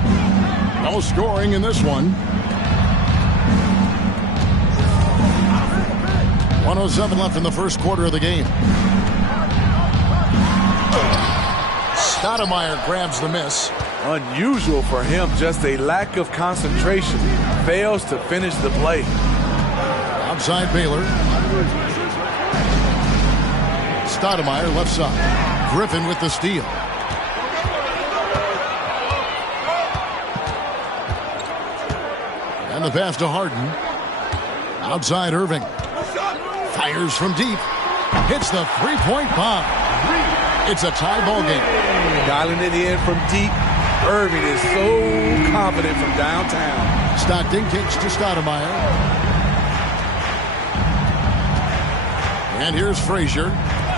No scoring in this one. 1:07 left in the first quarter of the game. Stoudemire grabs the miss. Unusual for him, just a lack of concentration. Fails to finish the play. Outside Baylor. Stoudemire left side. Griffin with the steal. And the pass to Harden. Outside Irving. Fires from deep. Hits the three-point bomb. It's a tie ball game. Dialing it in from deep. Irving is so confident from downtown. Stockton kicks to Stoudemire. And here's Frazier.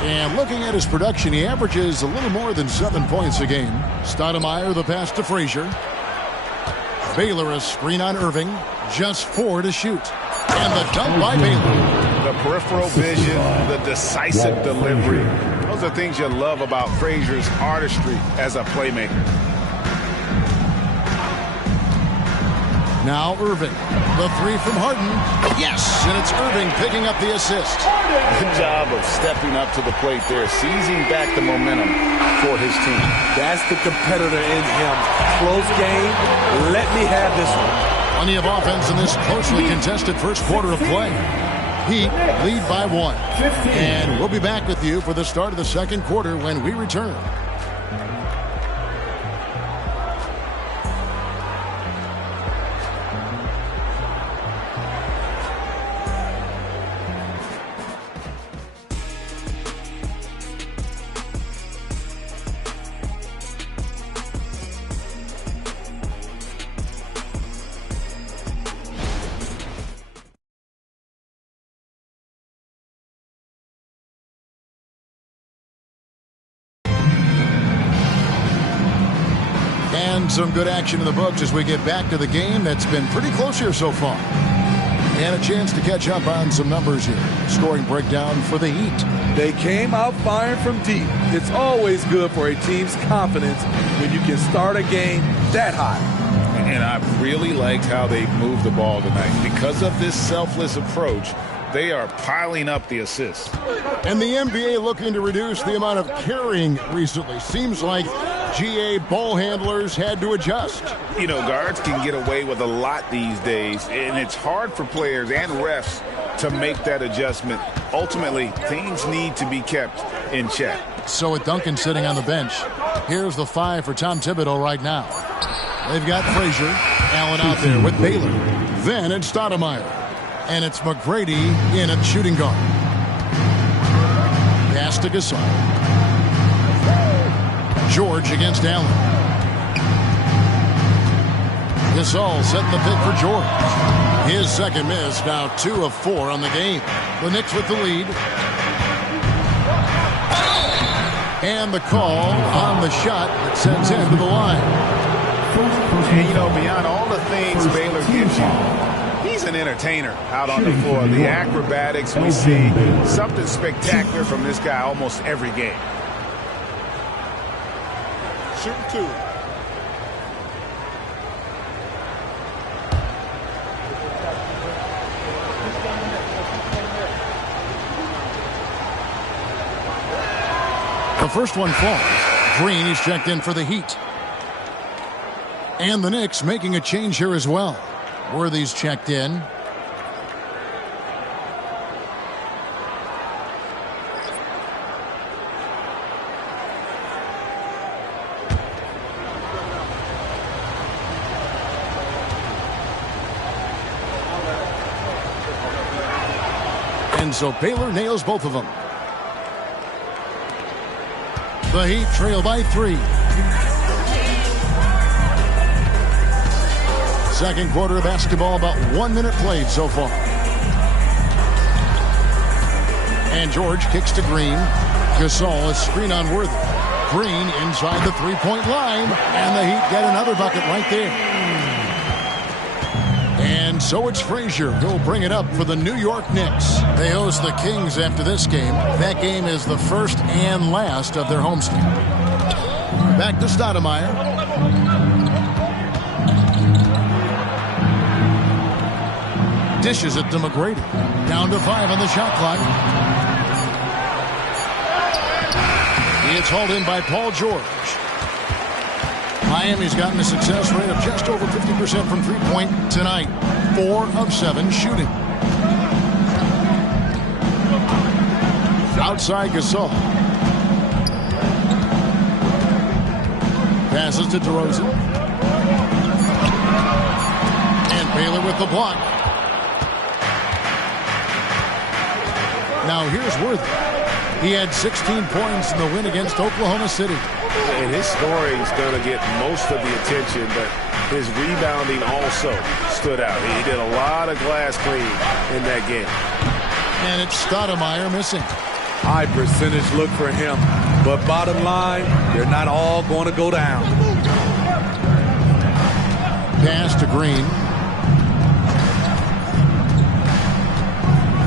And looking at his production, he averages a little more than 7 points a game. Stoudemire the pass to Frazier. Baylor a screen on Irving. Just 4 to shoot. And the dunk by Baylor. The peripheral vision, the decisive delivery. Those are things you love about Frazier's artistry as a playmaker. Now Irving. The 3 from Harden. Yes! And it's Irving picking up the assist. Good job of stepping up to the plate there, seizing back the momentum for his team. That's the competitor in him. Close game. Let me have this one. Plenty of offense in this closely contested first quarter of play. Heat lead by 1. And we'll be back with you for the start of the second quarter when we return. Some good action in the books as we get back to the game that's been pretty close here so far. And a chance to catch up on some numbers here. Scoring breakdown for the Heat. They came out firing from deep. It's always good for a team's confidence when you can start a game that hot. And I really liked how they moved the ball tonight. Because of this selfless approach, they are piling up the assists. And the NBA looking to reduce the amount of carrying recently. Seems like GA ball handlers had to adjust. You know, guards can get away with a lot these days, and it's hard for players and refs to make that adjustment. Ultimately, things need to be kept in check. So with Duncan sitting on the bench, here's the 5 for Tom Thibodeau right now. They've got Frazier, Allen out there with Baylor. Then it's Stoudemire. And it's McGrady in at shooting guard. Pass to Gasol. George against Allen. Gasol setting the pick for George. His second miss, now 2 of 4 on the game. The Knicks with the lead. And the call on the shot that sends him to the line. And, you know, beyond all the things Baylor gives you, he's an entertainer out on the floor. The acrobatics we see, something spectacular from this guy almost every game. Shooting 2. The first one falls. Green is checked in for the Heat. And the Knicks making a change here as well. Worthy's checked in. And so Baylor nails both of them. The Heat trail by 3. Second quarter of basketball, about 1 minute played so far. And George kicks to Green. Gasol, a screen on Worthy. Green inside the three-point line. And the Heat get another bucket right there. And so it's Frazier who'll bring it up for the New York Knicks. They host the Kings after this game. That game is the first and last of their homestand. Back to Stoudemire. Dishes it to McGrady. Down to 5 on the shot clock. It's hauled in by Paul George. Miami's gotten a success rate of just over 50% from three-point tonight. 4 of 7 shooting. Outside Gasol. Passes to DeRozan. And Baylor with the block. Now here's Worthy. He had 16 points in the win against Oklahoma City. And his scoring is going to get most of the attention, but his rebounding also stood out. He did a lot of glass cleaning in that game. And it's Stoudemire missing. High percentage look for him. But bottom line, they're not all going to go down. Pass to Green.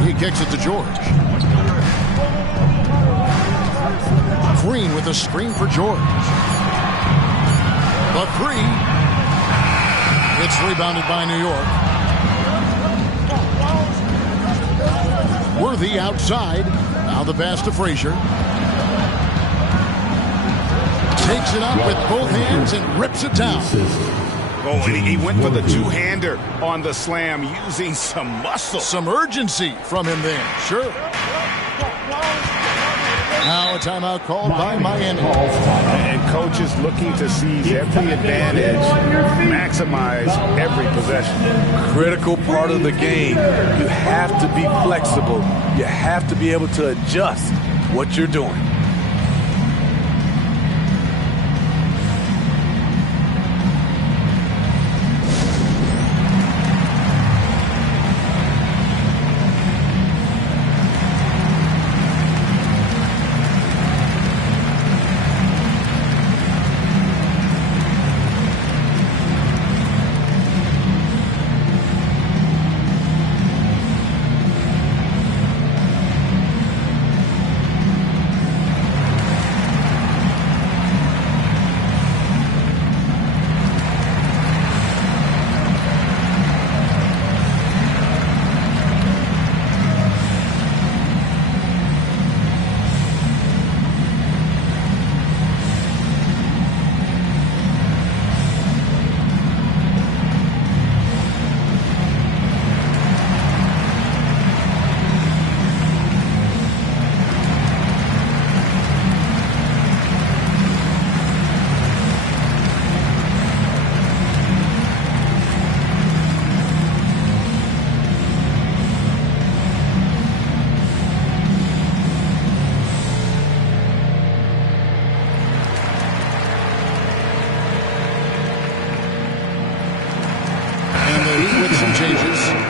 He kicks it to George. Green with a screen for George. The three. It's rebounded by New York. Worthy outside. Now the pass to Frazier. Takes it up with both hands and rips it down. Oh, and he went for the two-hander on the slam using some muscle. Some urgency from him there. Sure. Now a timeout called by Miami. And coaches looking to seize every advantage, maximize every possession. Critical part of the game. You have to be flexible. You have to be able to adjust what you're doing.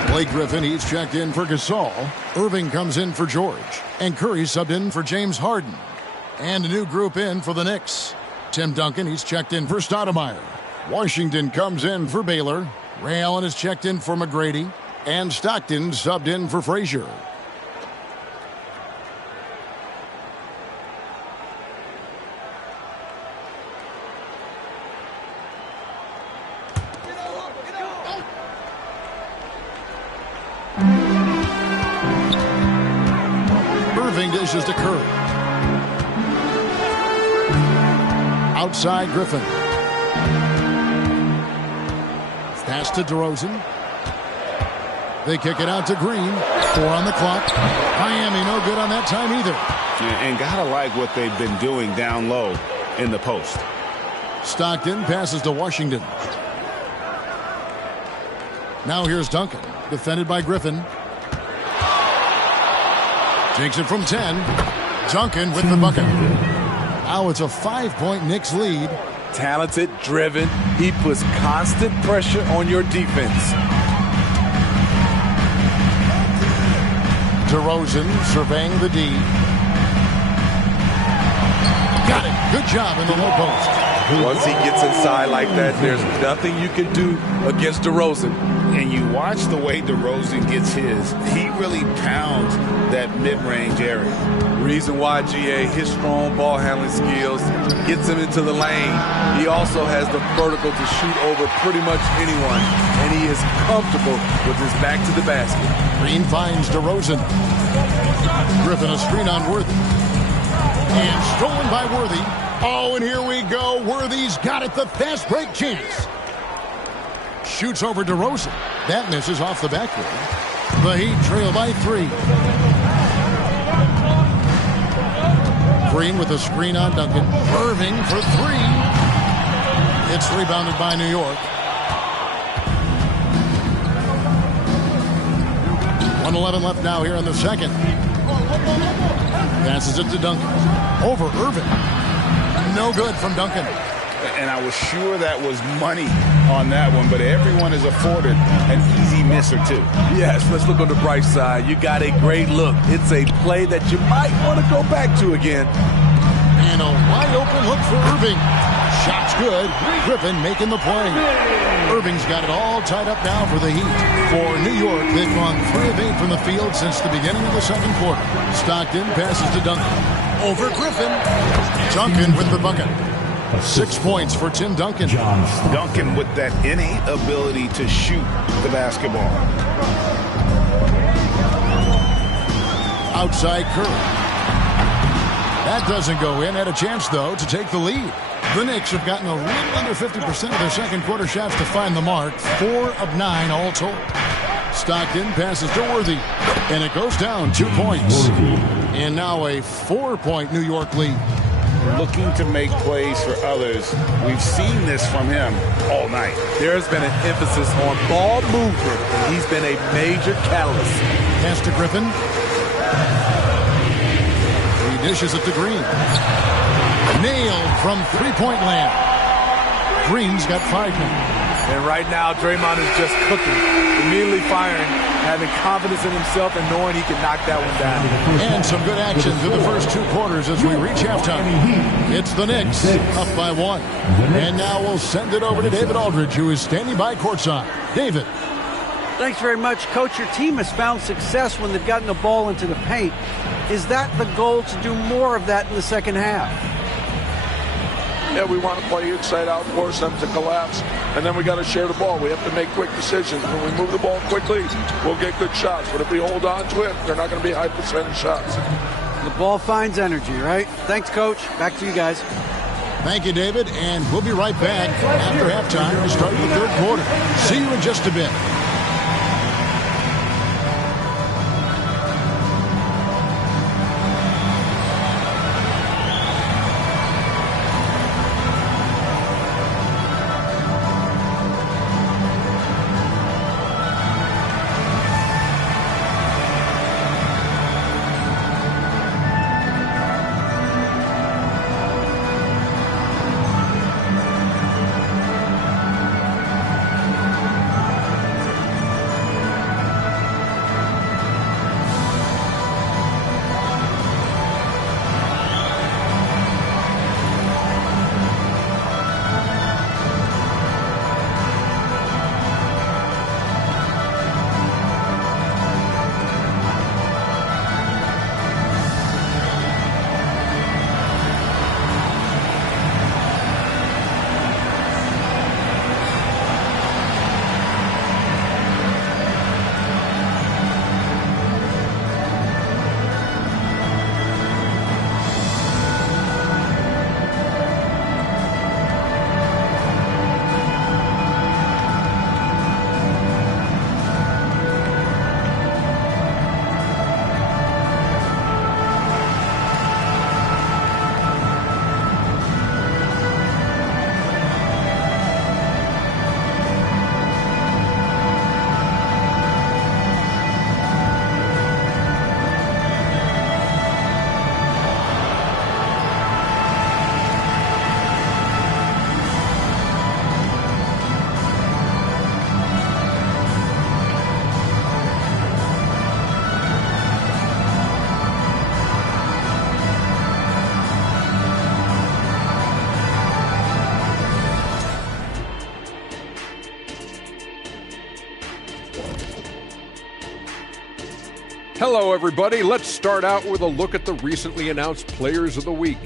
Blake Griffin, he's checked in for Gasol. Irving comes in for George. And Curry subbed in for James Harden. And a new group in for the Knicks. Tim Duncan, he's checked in for Stoudemire. Washington comes in for Baylor. Ray Allen is checked in for McGrady. And Stockton subbed in for Frazier. Irving dishes to Curry. Outside Griffin. Pass to DeRozan. They kick it out to Green. 4 on the clock. Miami no good on that time either. And gotta like what they've been doing down low in the post. Stockton passes to Washington. Now here's Duncan. Defended by Griffin. Takes it from 10. Duncan with the bucket. Now it's a 5-point Knicks lead. Talented, driven. He puts constant pressure on your defense. DeRozan surveying the D. Got it. Good job in the low post. Once he gets inside like that, there's nothing you can do against DeRozan. And you watch the way DeRozan gets his. He really pounds that mid-range area. Reason why, GA, his strong ball handling skills gets him into the lane. He also has the vertical to shoot over pretty much anyone, and he is comfortable with his back to the basket. Green finds DeRozan. Griffin a screen on Worthy. And stolen by Worthy. Oh, and here we go. Worthy's got it, the fast break chance. Shoots over DeRozan. That misses off the backboard. The Heat trail by 3. Green with a screen on Duncan. Irving for 3. It's rebounded by New York. 1:11 left now here in the second. Passes it to Duncan. Over Irving. No good from Duncan. and I was sure that was money on that one, but everyone is afforded an easy miss or two. Yes, let's look on the bright side. You got a great look. It's a play that you might want to go back to again. And a wide open look for Irving. Shot's good. Griffin making the play. Irving's got it all tied up now for the Heat. For New York, they've gone 3 of 8 from the field since the beginning of the second quarter. Stockton passes to Duncan. Over Griffin. Duncan with the bucket. 6 points for Tim Duncan. Duncan with that innate ability to shoot the basketball. Outside Curry. That doesn't go in. Had a chance, though, to take the lead. The Knicks have gotten a little under 50% of their second quarter shots to find the mark. 4 of 9 all told. Stockton passes to Worthy. And it goes down 2 points. And now a 4-point New York lead. Looking to make plays for others. We've seen this from him all night. There's been an emphasis on ball movement, and he's been a major catalyst. Pass to Griffin. He dishes it to Green. Nailed from three-point land. Green's got 5 points. And right now, Draymond is just cooking. Immediately firing, having confidence in himself and knowing he can knock that one down. And some good action through the first 2 quarters as we reach halftime. It's the Knicks up by 1. And now we'll send it over to David Aldridge, who is standing by courtside. David. Thanks very much, Coach. Your team has found success when they've gotten the ball into the paint. Is that the goal, to do more of that in the second half? Yeah, we want to play inside out, force them to collapse, and then we got to share the ball. We have to make quick decisions. When we move the ball quickly, we'll get good shots. But if we hold on to it, they're not going to be high percentage shots. The ball finds energy, right? Thanks, Coach. Back to you guys. Thank you, David, and we'll be right back after halftime to start the third quarter. See you in just a bit. Hello, everybody. Let's start out with a look at the recently announced Players of the Week.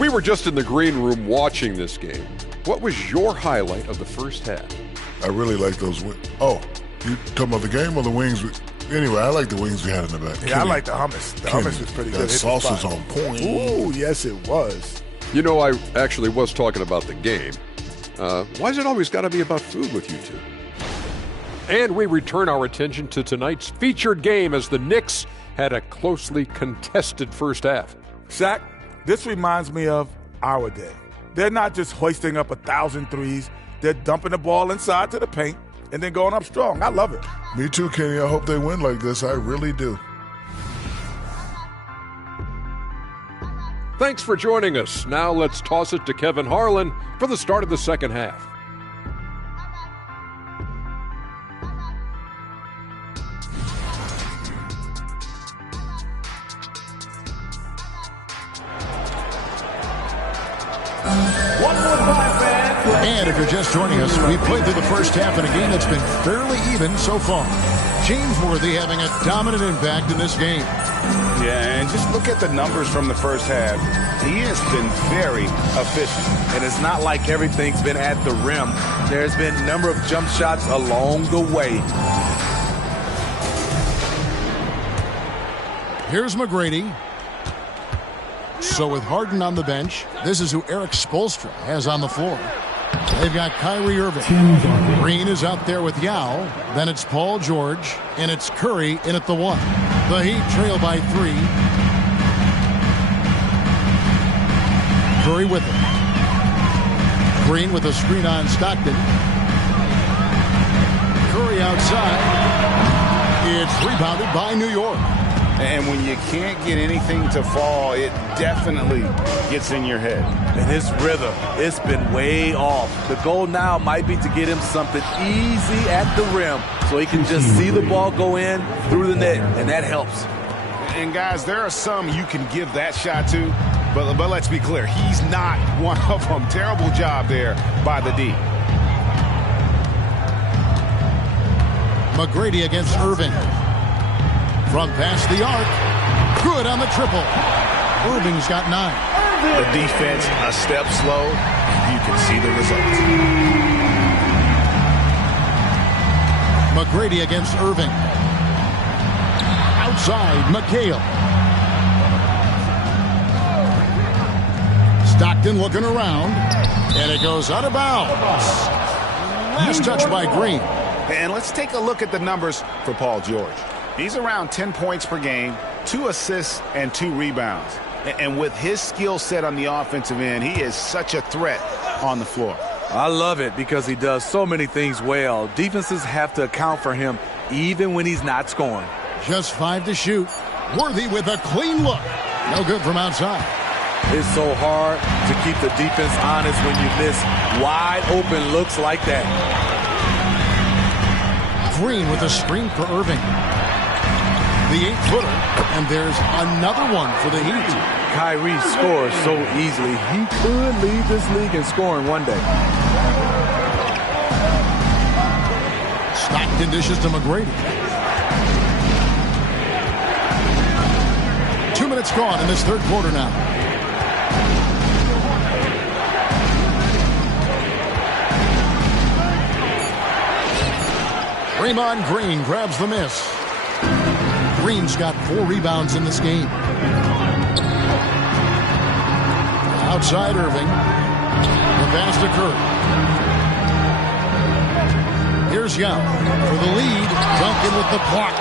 We were just in the green room watching this game. What was your highlight of the first half? I really like those wings. Oh, you talking about the game or the wings? Anyway, I like the wings we had in the back. Yeah, I like the hummus. The hummus was pretty good. That sauce was on point. Ooh, yes, it was. You know, I actually was talking about the game. Why's it always got to be about food with you two? And we return our attention to tonight's featured game as the Knicks had a closely contested first half. Shaq, this reminds me of our day. They're not just hoisting up 1,000 threes. They're dumping the ball inside to the paint and then going up strong. I love it. Me too, Kenny. I hope they win like this. I really do. Thanks for joining us. Now let's toss it to Kevin Harlan for the start of the second half. And if you're just joining us, we've played through the first half in a game that's been fairly even so far. James Worthy having a dominant impact in this game. Yeah, and just look at the numbers from the first half. He has been very efficient. And it's not like everything's been at the rim. There's been a number of jump shots along the way. Here's McGrady. So with Harden on the bench, this is who Eric Spoelstra has on the floor. They've got Kyrie Irving. Green is out there with Yao. Then it's Paul George. And it's Curry in at the 1. The Heat trail by 3. Curry with it. Green with a screen on Stockton. Curry outside. It's rebounded by New York. And when you can't get anything to fall, it definitely gets in your head. And his rhythm, it's been way off. The goal now might be to get him something easy at the rim so he can just see the ball go in through the net, and that helps. And guys, there are some you can give that shot to, but let's be clear, he's not one of them. Terrible job there by the D. McGrady against Irving. From past the arc. Good on the triple. Irving's got 9. The defense a step slow. You can see the results. McGrady against Irving. Outside, McHale. Stockton looking around. And it goes out of bounds. Last touch by Green. And let's take a look at the numbers for Paul George. He's around 10 points per game, 2 assists, and 2 rebounds. And with his skill set on the offensive end, he is such a threat on the floor. I love it because he does so many things well. Defenses have to account for him even when he's not scoring. Just 5 to shoot. Worthy with a clean look. No good from outside. It's so hard to keep the defense honest when you miss wide open looks like that. Green with a screen for Irving. The 8-footer, and there's another one for the Heat. Kyrie scores so easily. He could lead this league in scoring one day. Stockton dishes to McGrady. 2 minutes gone in this third quarter now. Draymond Green grabs the miss. Green's got 4 rebounds in this game. Outside Irving. The pass to Curry. Here's Yao for the lead. Duncan with the block.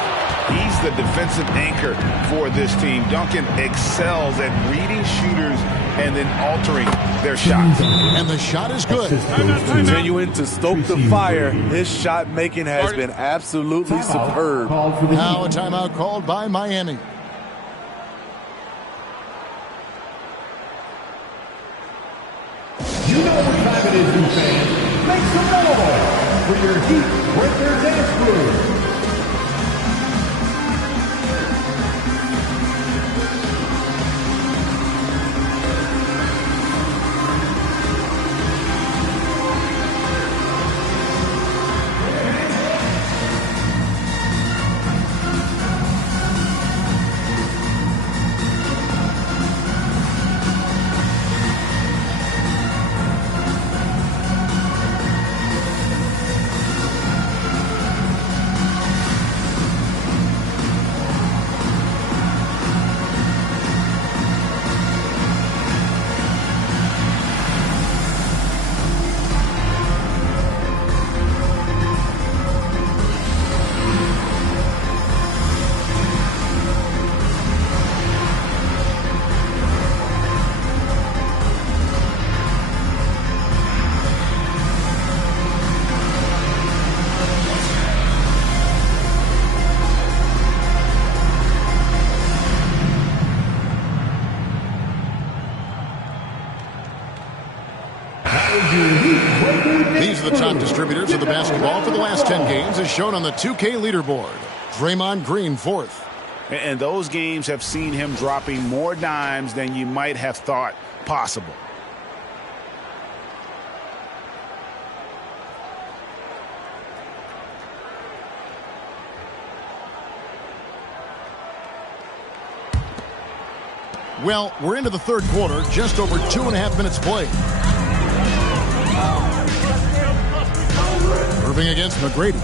He's the defensive anchor for this team. Duncan excels at reading shooters and then altering their shots. And the shot is good. Continuing to stoke the fire. His shot making has been absolutely superb. Now a timeout called by Miami. You know what time it is, you fans. Make some noise for your Heat Breaker Dance Crew. These are the top distributors of the basketball for the last 10 games as shown on the 2K leaderboard. Draymond Green, 4th. And those games have seen him dropping more dimes than you might have thought possible. Well, we're into the third quarter, just over 2.5 minutes played. Irving against McGrady.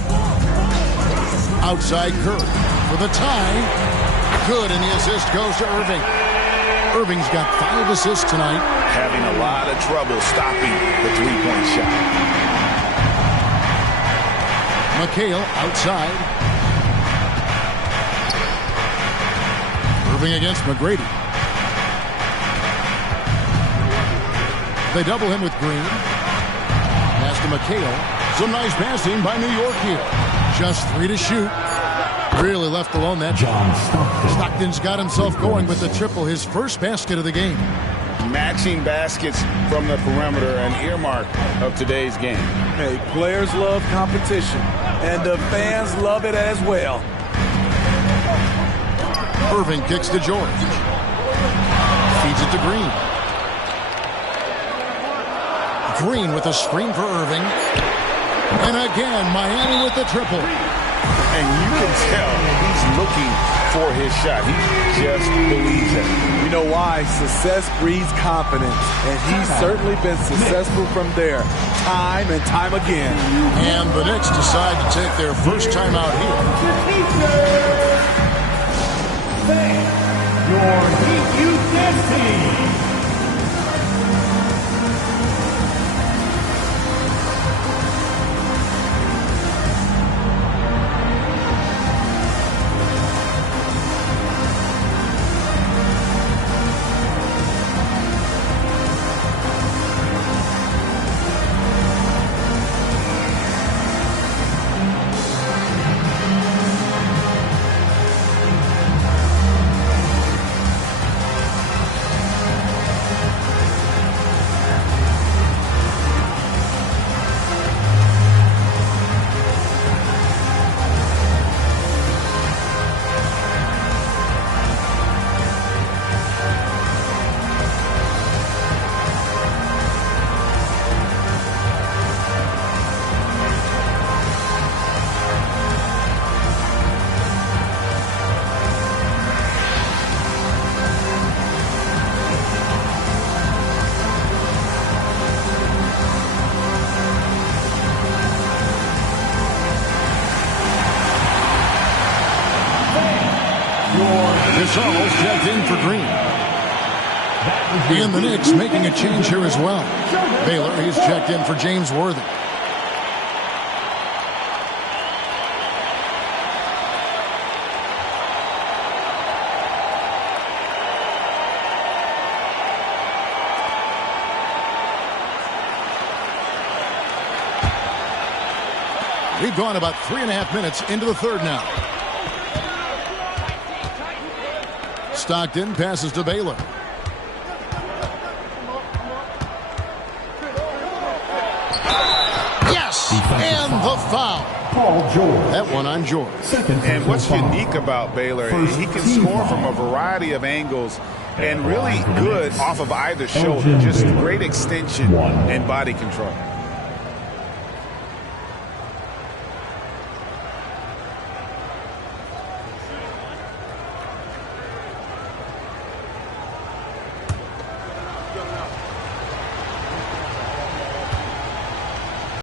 Outside Curry for the tie. Good, and the assist goes to Irving. Irving's got 5 assists tonight. Having a lot of trouble stopping the three-point shot. McHale outside. Irving against McGrady. They double him with Green. Pass to McHale. Some nice passing by New York here. Just 3 to shoot. Really left alone that John Stockton's got himself going with the triple, his first basket of the game. Matching baskets from the perimeter, an earmark of today's game. Hey, players love competition, and the fans love it as well. Irving kicks to George. Feeds it to Green. Green with a screen for Irving. And again, Miami with the triple. And you can tell he's looking for his shot. He just believes it. You know why? Success breeds confidence. And he's certainly been successful from there, time and time again. And the Knicks decide to take their first time out here. Your Heat Youth Destiny. Gasol's checked in for Green. And the Knicks making a change here as well. Baylor, he's checked in for James Worthy. We've gone about 3.5 minutes into the third now. Stockton passes to Baylor. Yes! And the foul. Paul George. That one on George. And what's unique about Baylor, he can score from a variety of angles and really good off of either shoulder. Just great extension and body control.